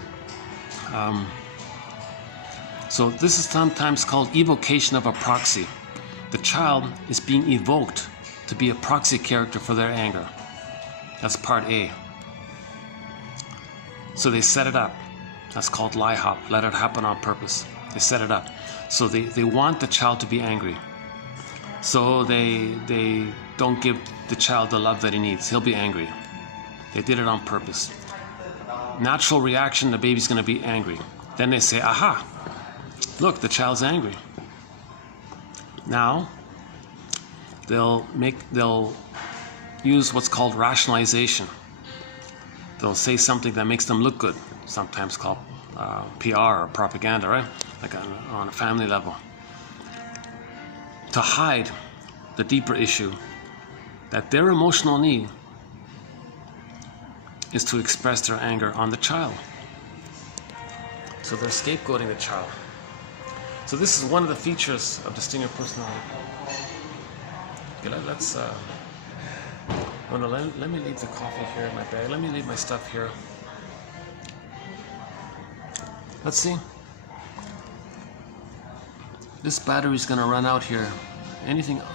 so this is sometimes called evocation of a proxy. The child is being evoked to be a proxy character for their anger. That's part A. So they set it up. That's called lie hop. Let it happen on purpose. They set it up. So they want the child to be angry. So they don't give the child the love that he needs. He'll be angry. They did it on purpose. Natural reaction, the baby's going to be angry. Then they say, aha, look, the child's angry. Now, they'll use what's called rationalization. They'll say something that makes them look good, sometimes called PR or propaganda, right? Like on a family level. To hide the deeper issue that their emotional need is to express their anger on the child. So they're scapegoating the child. So this is one of the features of distinct personality. Okay, let's oh no, let me leave the coffee here in my bag. Let me leave my stuff here. Let's see. This battery's gonna run out here. Anything? Okay.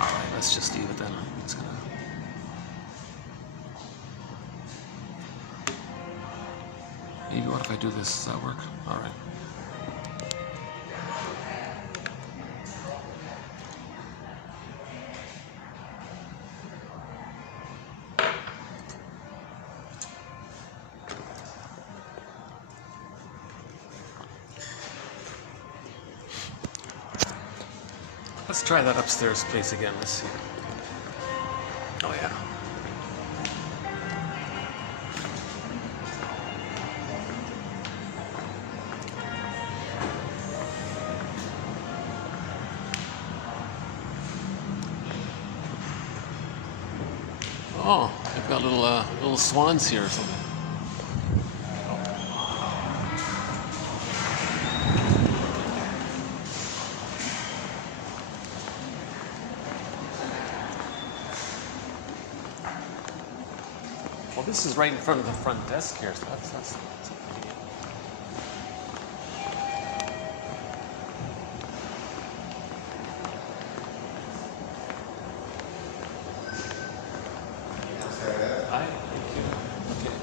All right, let's just leave it then. It's gonna. Maybe what if I do this? Does that work? All right. Let's try that upstairs place again. Let's see. Oh yeah. Oh, I've got little swans here or something. Well, this is right in front of the front desk here, so that's pretty good. Hi, thank you. Okay.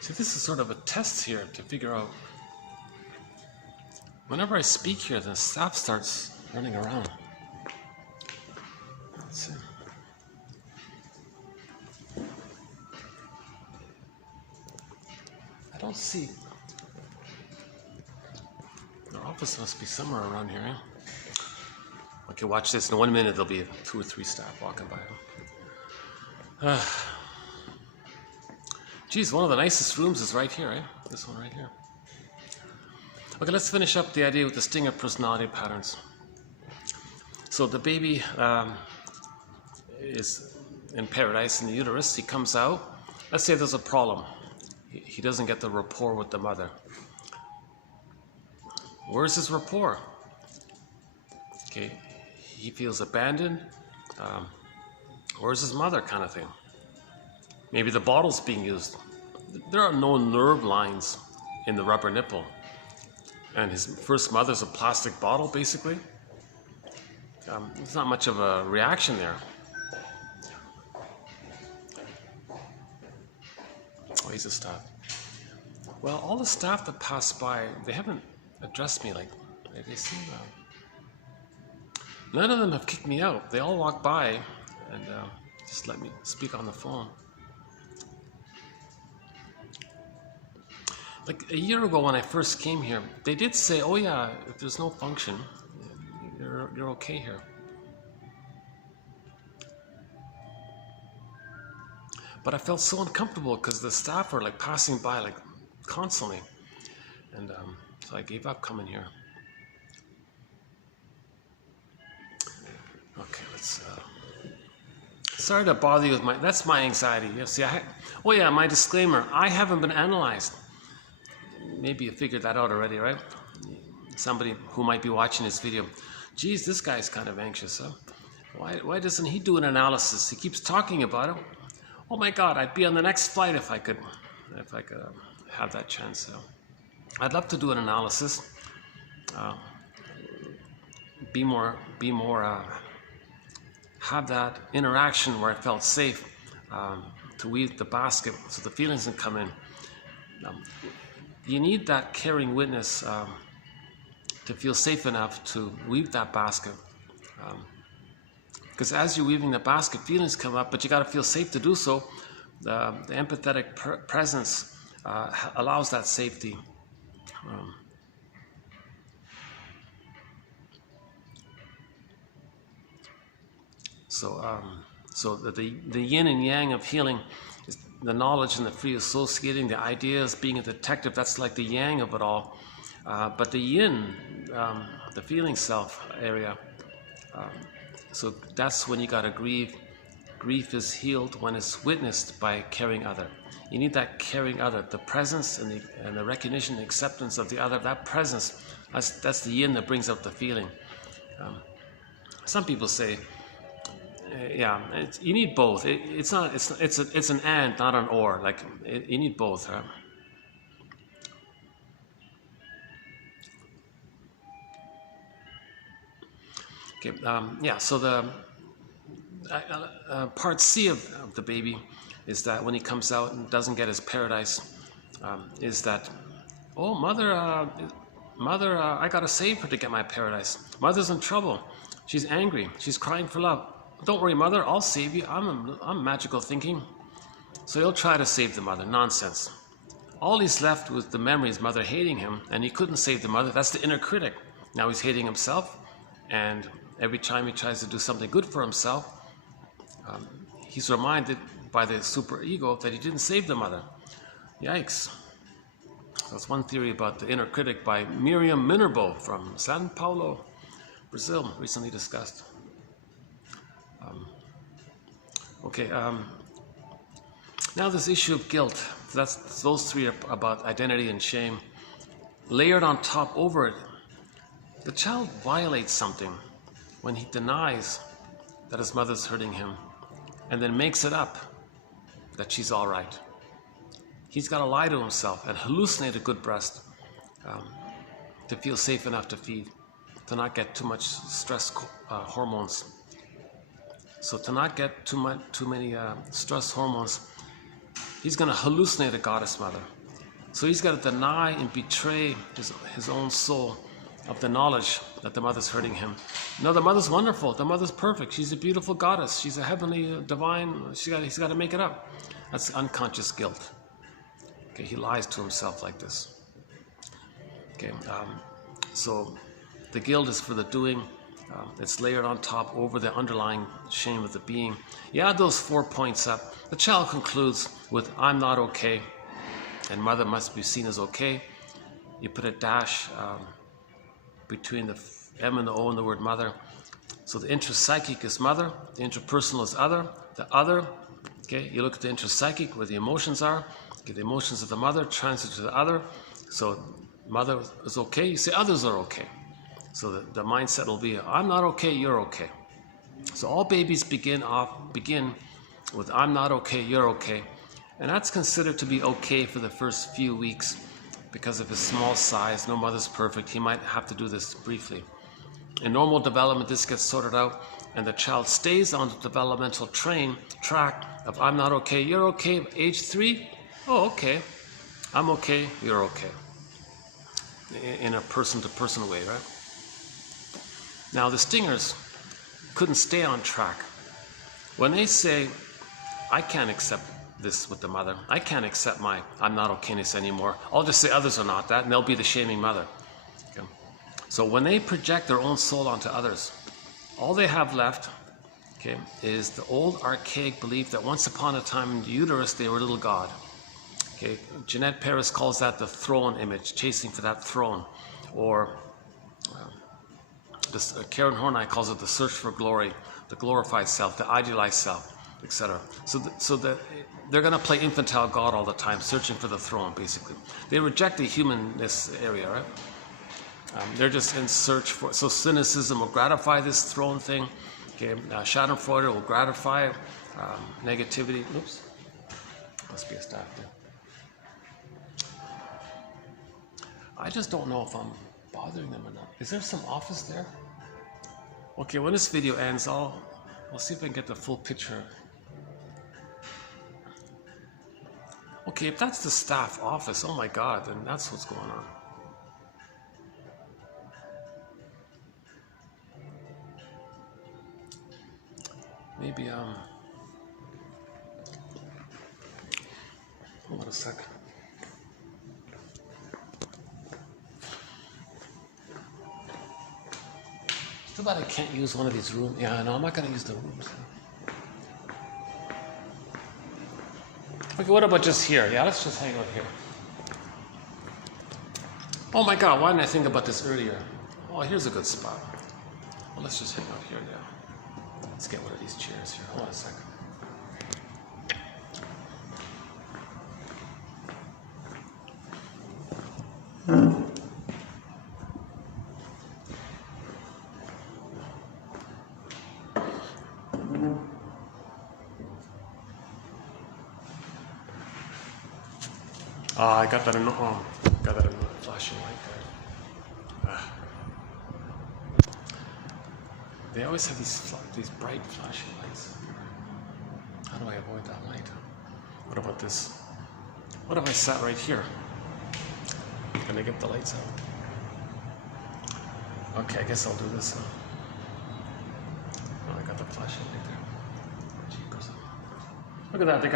See, this is sort of a test here to figure out. Whenever I speak here, the staff starts running around. Let's see. I don't see. Their office must be somewhere around here, eh? Okay, watch this. In 1 minute, there'll be 2 or 3 staff walking by. Geez, one of the nicest rooms is right here, eh? This one right here. Okay, let's finish up the idea with distinct personality patterns. So the baby is in paradise in the uterus. He comes out. Let's say there's a problem. He doesn't get the rapport with the mother. Where's his rapport? Okay, he feels abandoned. Where's his mother, kind of thing? Maybe the bottle's being used. There are no nerve lines in the rubber nipple. And his first mother's a plastic bottle, basically. There's not much of a reaction there. piece of staff. Well, all the staff that pass by, they haven't addressed me like they seem. None of them have kicked me out. They all walk by and just let me speak on the phone. Like a year ago when I first came here, they did say, "Oh yeah, if there's no function, you're okay here." But I felt so uncomfortable because the staff were like passing by like constantly, and so I gave up coming here. Okay, let's. Sorry to bother you with that's my anxiety. You see, oh yeah, my disclaimer: I haven't been analyzed. Maybe you figured that out already, right? Somebody who might be watching this video, geez, this guy's kind of anxious, huh? Why doesn't he do an analysis? He keeps talking about it. Oh my God, I'd be on the next flight if I could have that chance. So I'd love to do an analysis. Have that interaction where I felt safe to weave the basket so the feelings can come in. You need that caring witness to feel safe enough to weave that basket. Because as you're weaving the basket, feelings come up, but you got to feel safe to do so. The empathetic presence allows that safety. So the yin and yang of healing is the knowledge and the free associating, the ideas, being a detective. That's like the yang of it all. But the yin, the feeling self area. So that's when you got to grieve. Grief is healed when it's witnessed by caring other. You need that caring other, the presence and the recognition, the acceptance of the other. That presence, that's the yin that brings out the feeling. Some people say, yeah, you need both. It's an and, not an or. Like you need both. Huh? Okay. Yeah. So the part C of the baby is that when he comes out and doesn't get his paradise, is that, oh, mother, I gotta save her to get my paradise. Mother's in trouble. She's angry. She's crying for love. Don't worry, mother, I'll save you. I'm magical thinking. So he'll try to save the mother. Nonsense. All he's left with the memory is mother hating him, and he couldn't save the mother. That's the inner critic. Now he's hating himself, and every time he tries to do something good for himself, he's reminded by the superego that he didn't save the mother. Yikes. That's one theory about the inner critic by Miriam Minerbo from São Paulo, Brazil, recently discussed. Now this issue of guilt. Those three are about identity and shame. Layered on top over it, the child violates something when he denies that his mother's hurting him and then makes it up that she's all right. He's got to lie to himself and hallucinate a good breast to feel safe enough to feed, to not get too much stress hormones. So to not get too many stress hormones, he's going to hallucinate a goddess mother. So he's got to deny and betray his own soul of the knowledge that the mother's hurting him. No, the mother's wonderful. The mother's perfect. She's a beautiful goddess. She's a heavenly, divine. He's got to make it up. That's unconscious guilt. Okay, he lies to himself like this. Okay, so the guilt is for the doing. It's layered on top over the underlying shame of the being. You add those 4 points up. The child concludes with, I'm not okay, and mother must be seen as okay. You put a dash between the M and the O in the word mother. So the intrapsychic is mother, the interpersonal is other. The other, okay, you look at the intrapsychic where the emotions are. Get the emotions of the mother, transfer to the other. So mother is okay, you say others are okay. So the mindset will be, I'm not okay, you're okay. So all babies begin with I'm not okay, you're okay. And that's considered to be okay for the first few weeks because of his small size. No mother's perfect. He might have to do this briefly. In normal development, this gets sorted out and the child stays on the developmental track of I'm not okay, you're okay. Age 3, Oh, okay. I'm okay, you're okay. In a person-to-person way, right? Now, the stingers couldn't stay on track. When they say, I can't accept this with the mother, I can't accept my I'm not okayness anymore, I'll just say others are not that, and they'll be the shaming mother. Okay? So when they project their own soul onto others, all they have left, okay, is the old archaic belief that once upon a time in the uterus they were a little god. Okay, Jeanette Paris calls that the throne image, chasing for that throne. Or Karen Horney calls it the search for glory, the glorified self, the idealized self, etc. So that they're going to play infantile God all the time, searching for the throne, basically. They reject the humanness area, right? They're just in search for, so cynicism will gratify this throne thing. Okay, Schadenfreude will gratify negativity. Oops, must be a staff there. I just don't know if I'm bothering them or not. Is there some office there? Okay, when this video ends, I'll see if I can get the full picture. Okay, if that's the staff office, oh my God, then that's what's going on. Maybe, hold on a second. Too bad I can't use one of these rooms. Yeah, no, I'm not going to use the rooms. Okay, what about just here? Yeah, let's just hang out here. Oh my God, why didn't I think about this earlier? Oh, here's a good spot. Well, let's just hang out here now. Let's get one of these chairs here. Hold on a second. I got that in the flashing light there. They always have these bright flashing lights. How do I avoid that light? What about this? What if I sat right here? Can I get the lights out? Okay, I guess I'll do this. Oh, I got the flashing light there. Jeepers. Look at that. They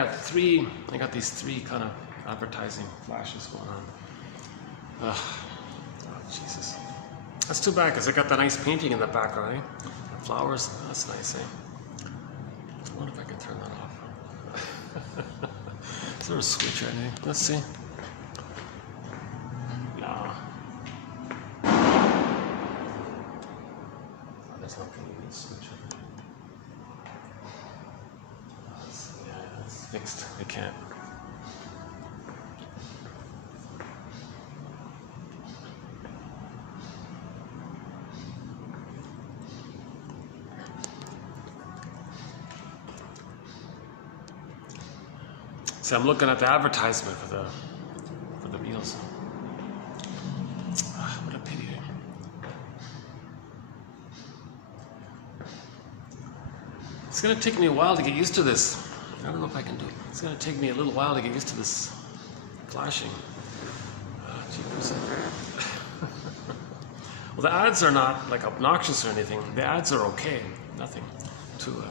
got these three kind of advertising flashes going on. Oh, Jesus. That's too bad because I got that nice painting in the background, eh? The flowers, that's nice, eh? I wonder if I can turn that off. Is there a switch or anything? Let's see. No. Oh, there's not going to be a switch. Yeah, it's fixed. I can't. See, I'm looking at the advertisement for the meals. What a pity. It's going to take me a while to get used to this. I don't know if I can do it. It's going to take me a little while to get used to this flashing. Well, the ads are not like obnoxious or anything. The ads are okay. Nothing too...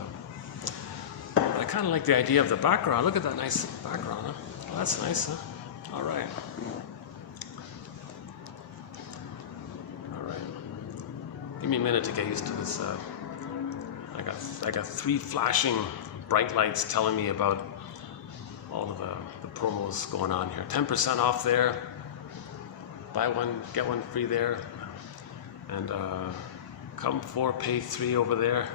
I kind of like the idea of the background. Look at that nice background, huh? Oh, that's nice, huh? All right. All right. Give me a minute to get used to this. I got three flashing bright lights telling me about all of the promos going on here. 10% off there. Buy one, get one free there. And come 4, pay 3 over there.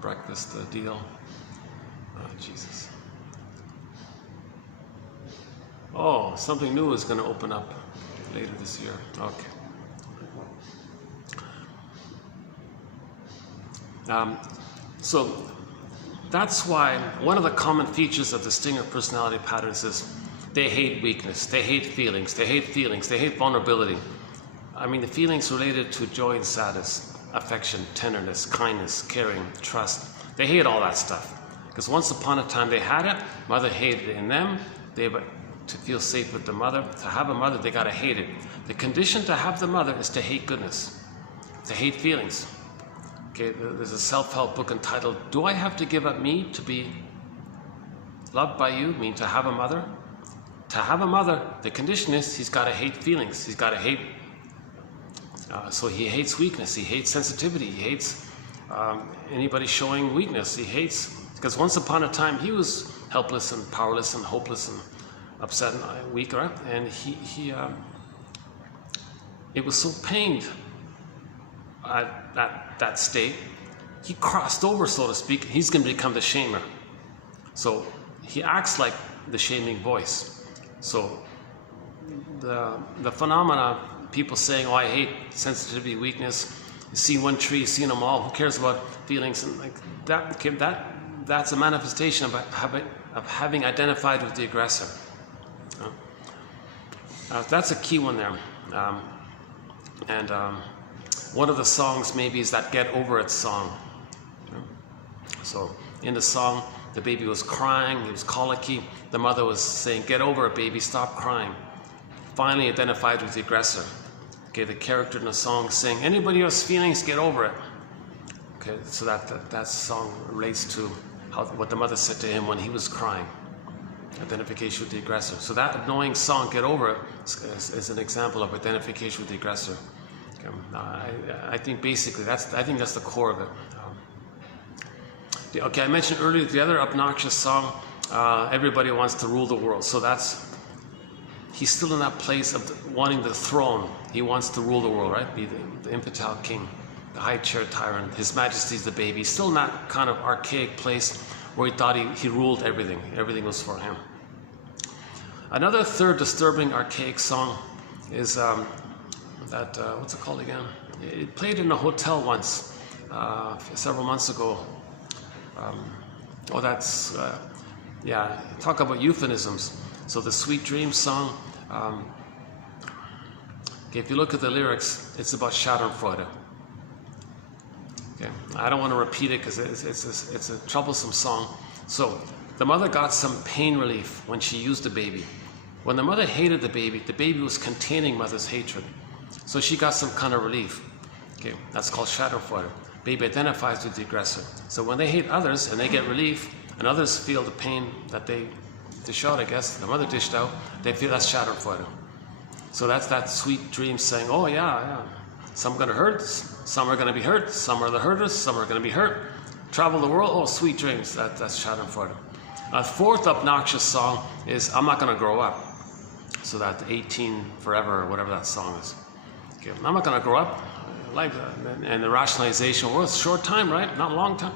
Breakfast deal. Oh, Jesus. Oh, something new is going to open up later this year. Okay. So that's why one of the common features of the stinger personality patterns is they hate weakness, they hate feelings, they hate vulnerability. I mean, the feelings related to joy and sadness, affection, tenderness, kindness, caring, trust, They hate all that stuff. Because once upon a time they had it, mother hated it in them. To feel safe with the mother, to have a mother, they gotta hate it. The condition to have the mother is to hate goodness, to hate feelings. Okay, there's a self-help book entitled, Do I Have to Give Up Me to Be Loved by You? Mean to have a mother? To have a mother, the condition is he's gotta hate feelings. He's gotta hate, so he hates weakness, he hates sensitivity, he hates anybody showing weakness. He hates, because once upon a time he was helpless and powerless and hopeless and upset and weak, right? And it was so pained at that state, he crossed over, so to speak. He's going to become the shamer. So he acts like the shaming voice. So the phenomena, people saying, "Oh, I hate sensitivity, weakness. You see one tree, you've seen them all. Who cares about feelings?" And like that's a manifestation of having identified with the aggressor. That's a key one there. One of the songs maybe is that Get Over It song. So in the song, the baby was crying, he was colicky. The mother was saying, "Get over it, baby, stop crying." Finally identified with the aggressor. Okay, the character in the song saying, "Anybody who has feelings, get over it." Okay, so that song relates to what the mother said to him when he was crying. Identification with the aggressor. So that annoying song, "Get Over It," is an example of identification with the aggressor. I think basically that's the core of it. Okay, I mentioned earlier the other obnoxious song, "Everybody Wants to Rule the World." So he's still in that place of wanting the throne. He wants to rule the world, right? Be the infantile king, the high chair tyrant. His Majesty's the baby. He's still in that kind of archaic place where he thought he ruled everything. Everything was for him. Another third disturbing archaic song is what's it called again? It played in a hotel once, several months ago. Talk about euphemisms. So the Sweet Dreams song, okay, if you look at the lyrics, it's about Schadenfreude. Okay, I don't want to repeat it because it's a troublesome song. So the mother got some pain relief when she used the baby. When the mother hated the baby was containing mother's hatred. So she got some kind of relief. Okay, that's called Schadenfreude. Baby identifies with the aggressor. So when they hate others and they get relief, and others feel the pain that they dish out, I guess, the mother dished out, they feel that's Schadenfreude. So that's that sweet dream saying, "Oh yeah, some are going to hurt, some are going to be hurt, some are the hurters, some are going to be hurt. Travel the world, oh, sweet dreams." That's Schadenfreude. A fourth obnoxious song is "I'm Not Going to Grow Up." So that 18 Forever, or whatever that song is. Okay, I'm not going to grow up. Like, and the rationalization, well, it's a short time, right? Not a long time.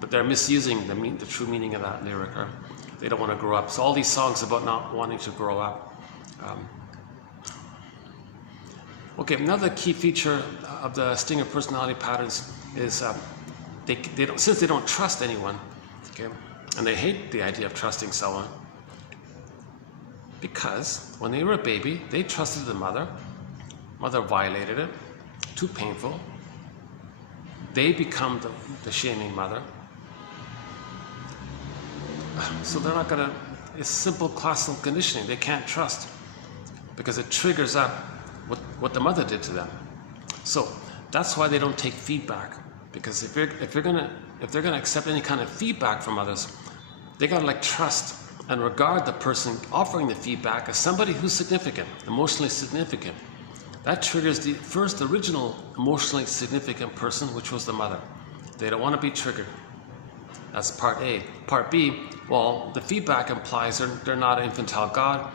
But they're misusing the true meaning of that lyric. Or they don't want to grow up. So all these songs about not wanting to grow up. Okay, another key feature of the Stinger personality patterns is since they don't trust anyone, okay, and they hate the idea of trusting someone, because when they were a baby, they trusted the mother. Mother violated it. Too painful. They become the shaming mother. So they're not going to, it's simple classical conditioning. They can't trust because it triggers up what the mother did to them. So that's why they don't take feedback, because if they're going to accept any kind of feedback from others, they got to trust and regard the person offering the feedback as somebody who's significant, emotionally significant. That triggers the first original emotionally significant person, which was the mother. They don't want to be triggered. That's part A. Part B, well, the feedback implies they're not an infantile god,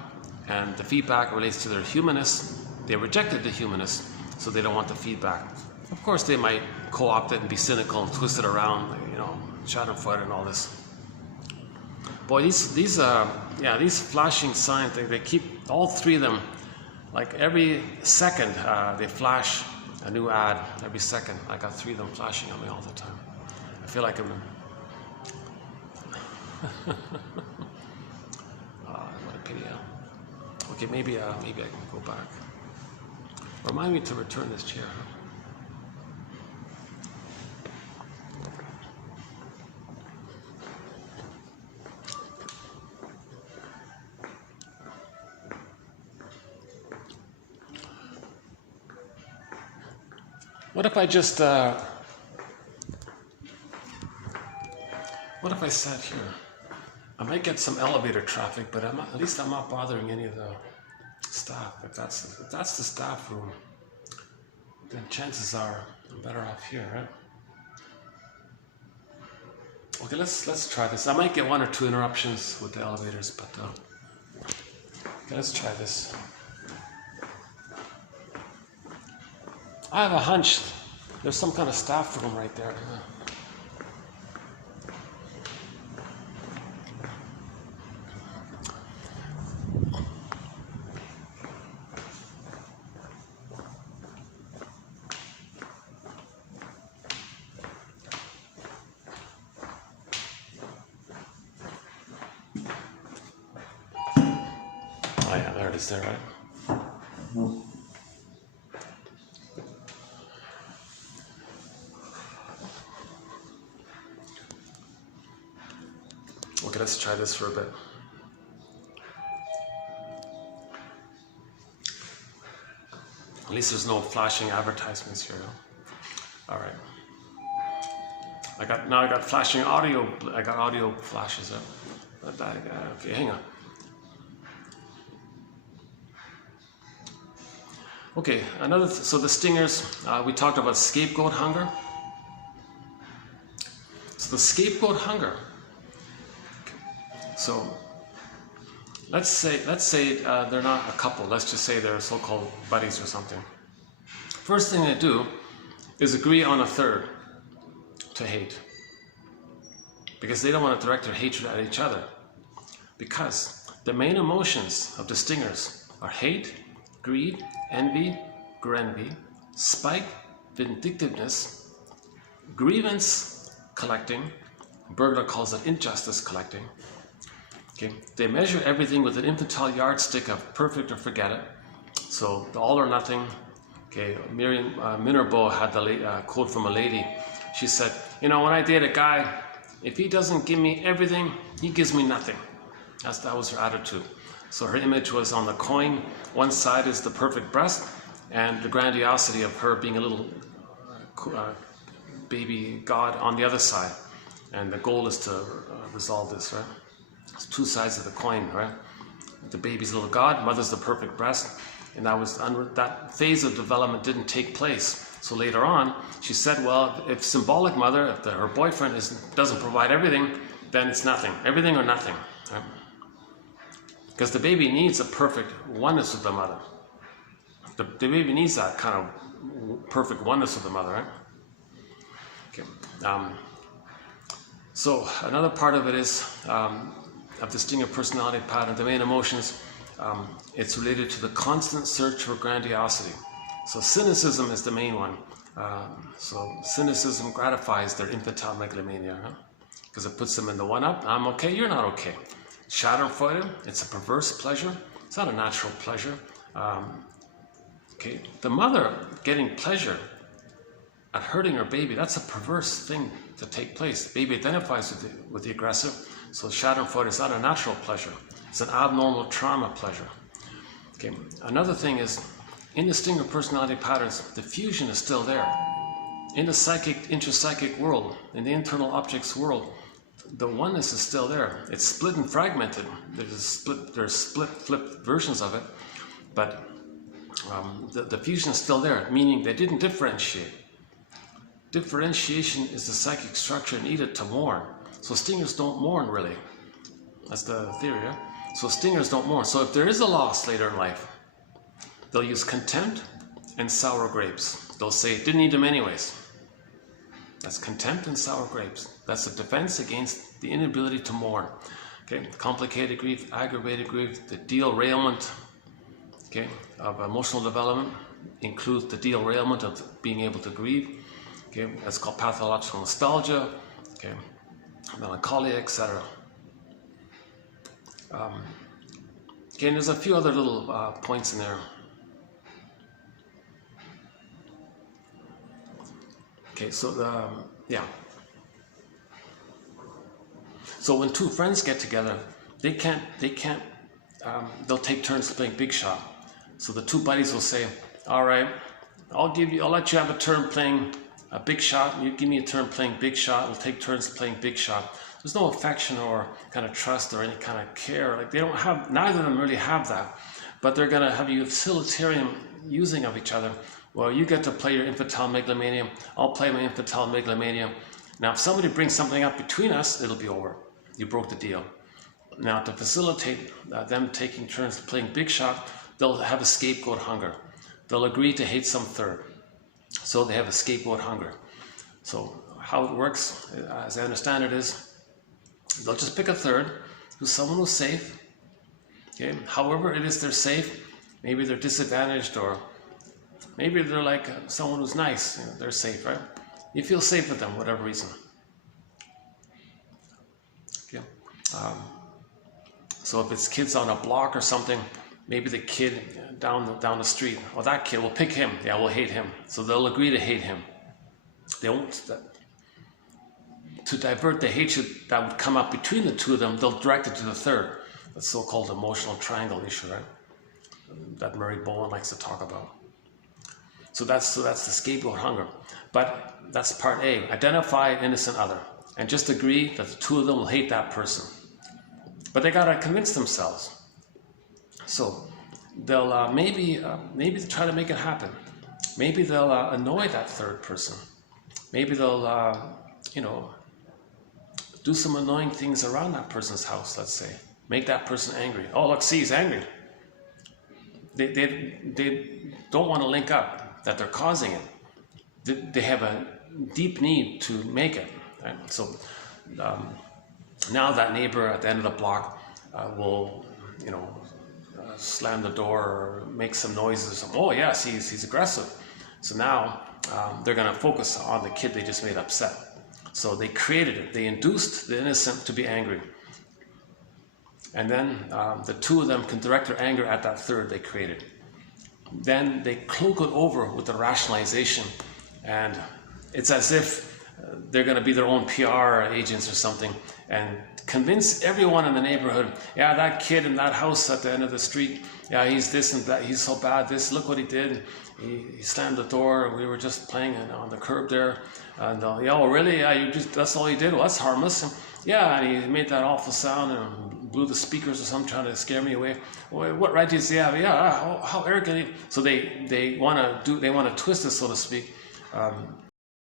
and the feedback relates to their humanness. They rejected the humanness, so they don't want the feedback. Of course, they might co-opt it and be cynical and twist it around, Schadenfreude and all this. Boy, these flashing signs, they keep all three of them. Like every second, they flash a new ad. Every second, I got three of them flashing on me all the time. I feel like I'm. What a pity. Okay, maybe I can go back. Remind me to return this chair. What if I just, what if I sat here? I might get some elevator traffic, but at least I'm not bothering any of the staff. If that's the staff room, then chances are I'm better off here, right? Okay, let's try this. I might get 1 or 2 interruptions with the elevators, but okay, let's try this. I have a hunch there's some kind of staff room right there. Oh yeah, there it is there, right? Okay, let's try this for a bit. At least there's no flashing advertisements here. All right. I got flashing audio. I got audio flashes up. Okay, hang on. Okay, so the stingers, we talked about scapegoat hunger. So the scapegoat hunger. So let's say they're not a couple. Let's just say they're so-called buddies or something. First thing they do is agree on a third to hate, because they don't want to direct their hatred at each other. Because the main emotions of the stingers are hate, greed, envy, grenvy, spite, vindictiveness, grievance collecting. Burglar calls it injustice collecting. Okay, they measure everything with an infantile yardstick of perfect or forget it. So the all or nothing. Okay, Miriam Minerbo had the quote from a lady. She said, "You know, when I date a guy, if he doesn't give me everything, he gives me nothing." That was her attitude. So her image was on the coin. One side is the perfect breast, and the grandiosity of her being a little baby god on the other side. And the goal is to resolve this, right? It's 2 sides of the coin, right? The baby's a little god, mother's the perfect breast, and that phase of development didn't take place. So later on, she said, well, if symbolic mother, if her boyfriend doesn't provide everything, then it's nothing, everything or nothing, right? Because the baby needs a perfect oneness with the mother. The baby needs that kind of perfect oneness with the mother, right? Okay. So another part of it is of the stinger personality pattern, the main emotions, it's related to the constant search for grandiosity. So cynicism is the main one. So cynicism gratifies their infantile megalomania, because it puts them in the one-up. I'm okay, you're not okay. Schadenfreude, it's a perverse pleasure. It's not a natural pleasure. Okay, the mother getting pleasure at hurting her baby, that's a perverse thing to take place. The baby identifies with the aggressor, so schadenfreude is not a natural pleasure. It's an abnormal trauma pleasure. Okay, another thing is, in the stinger personality patterns, the fusion is still there. In the intrapsychic world, in the internal objects world, the oneness is still there. It's split and fragmented. There's split, flipped versions of it, but the fusion is still there, meaning they didn't differentiate. Differentiation is the psychic structure needed to mourn. So stingers don't mourn, really. That's the theory, yeah? So stingers don't mourn. So if there is a loss later in life, they'll use contempt and sour grapes. They'll say, didn't need them anyways. That's contempt and sour grapes. That's a defense against the inability to mourn. Okay, complicated grief, aggravated grief, the derailment, okay, of emotional development includes the derailment of being able to grieve. Okay, that's called pathological nostalgia, okay, melancholia, etc. Okay, and there's a few other little points in there. Okay, so yeah. So when two friends get together, they'll take turns playing big shot. So the two buddies will say, all right, I'll let you have a turn playing a big shot, and you give me a turn playing big shot. We'll take turns playing big shot. There's no affection or kind of trust or any kind of care. Like, they don't have, neither of them really have that. But they're going to have a utilitarian using of each other. Well, you get to play your infantile megalomania. I'll play my infantile megalomania. Now, if somebody brings something up between us, it'll be over. You broke the deal. Now, to facilitate them taking turns playing big shot, they'll have a scapegoat hunger. They'll agree to hate some third. So they have a scapegoat hunger. So how it works, as I understand it, is they'll just pick a third, who's someone who's safe. Okay, however it is they're safe, maybe they're disadvantaged, or maybe they're like someone who's nice. You know, they're safe, right? You feel safe with them, whatever reason. Okay. So if it's kids on a block or something, maybe the kid down the street, or that kid, we'll pick him. Yeah, we'll hate him. So they'll agree to hate him. They won't. To divert the hatred that would come up between the two of them, they'll direct it to the third. The so-called emotional triangle issue, right? That Murray Bowen likes to talk about. So that's the scapegoat hunger. But that's part A. Identify an innocent other, and just agree that the two of them will hate that person. But they gotta convince themselves. So they'll maybe try to make it happen. Maybe they'll annoy that third person. Maybe they'll do some annoying things around that person's house, let's say. Make that person angry. Oh, look, see, he's angry. They don't want to link up that they're causing it. They have a deep need to make it. Right? So now that neighbor at the end of the block will, slam the door or make some noises. Oh, yes, he's aggressive. So now they're going to focus on the kid they just made upset. So they created it. They induced the innocent to be angry. And then the two of them can direct their anger at that third they created. Then they cloak it over with the rationalization. And it's as if they're going to be their own PR agents or something and convince everyone in the neighborhood, yeah, that kid in that house at the end of the street, yeah, he's this and that, he's so bad, look what he did. He slammed the door, we were just playing on the curb there. And oh, really? Yeah, that's all he did? Well, that's harmless. And, yeah, and he made that awful sound and blew the speakers or something, trying to scare me away. Well, what right does he have? Yeah, how arrogant. So they want to twist it, so to speak,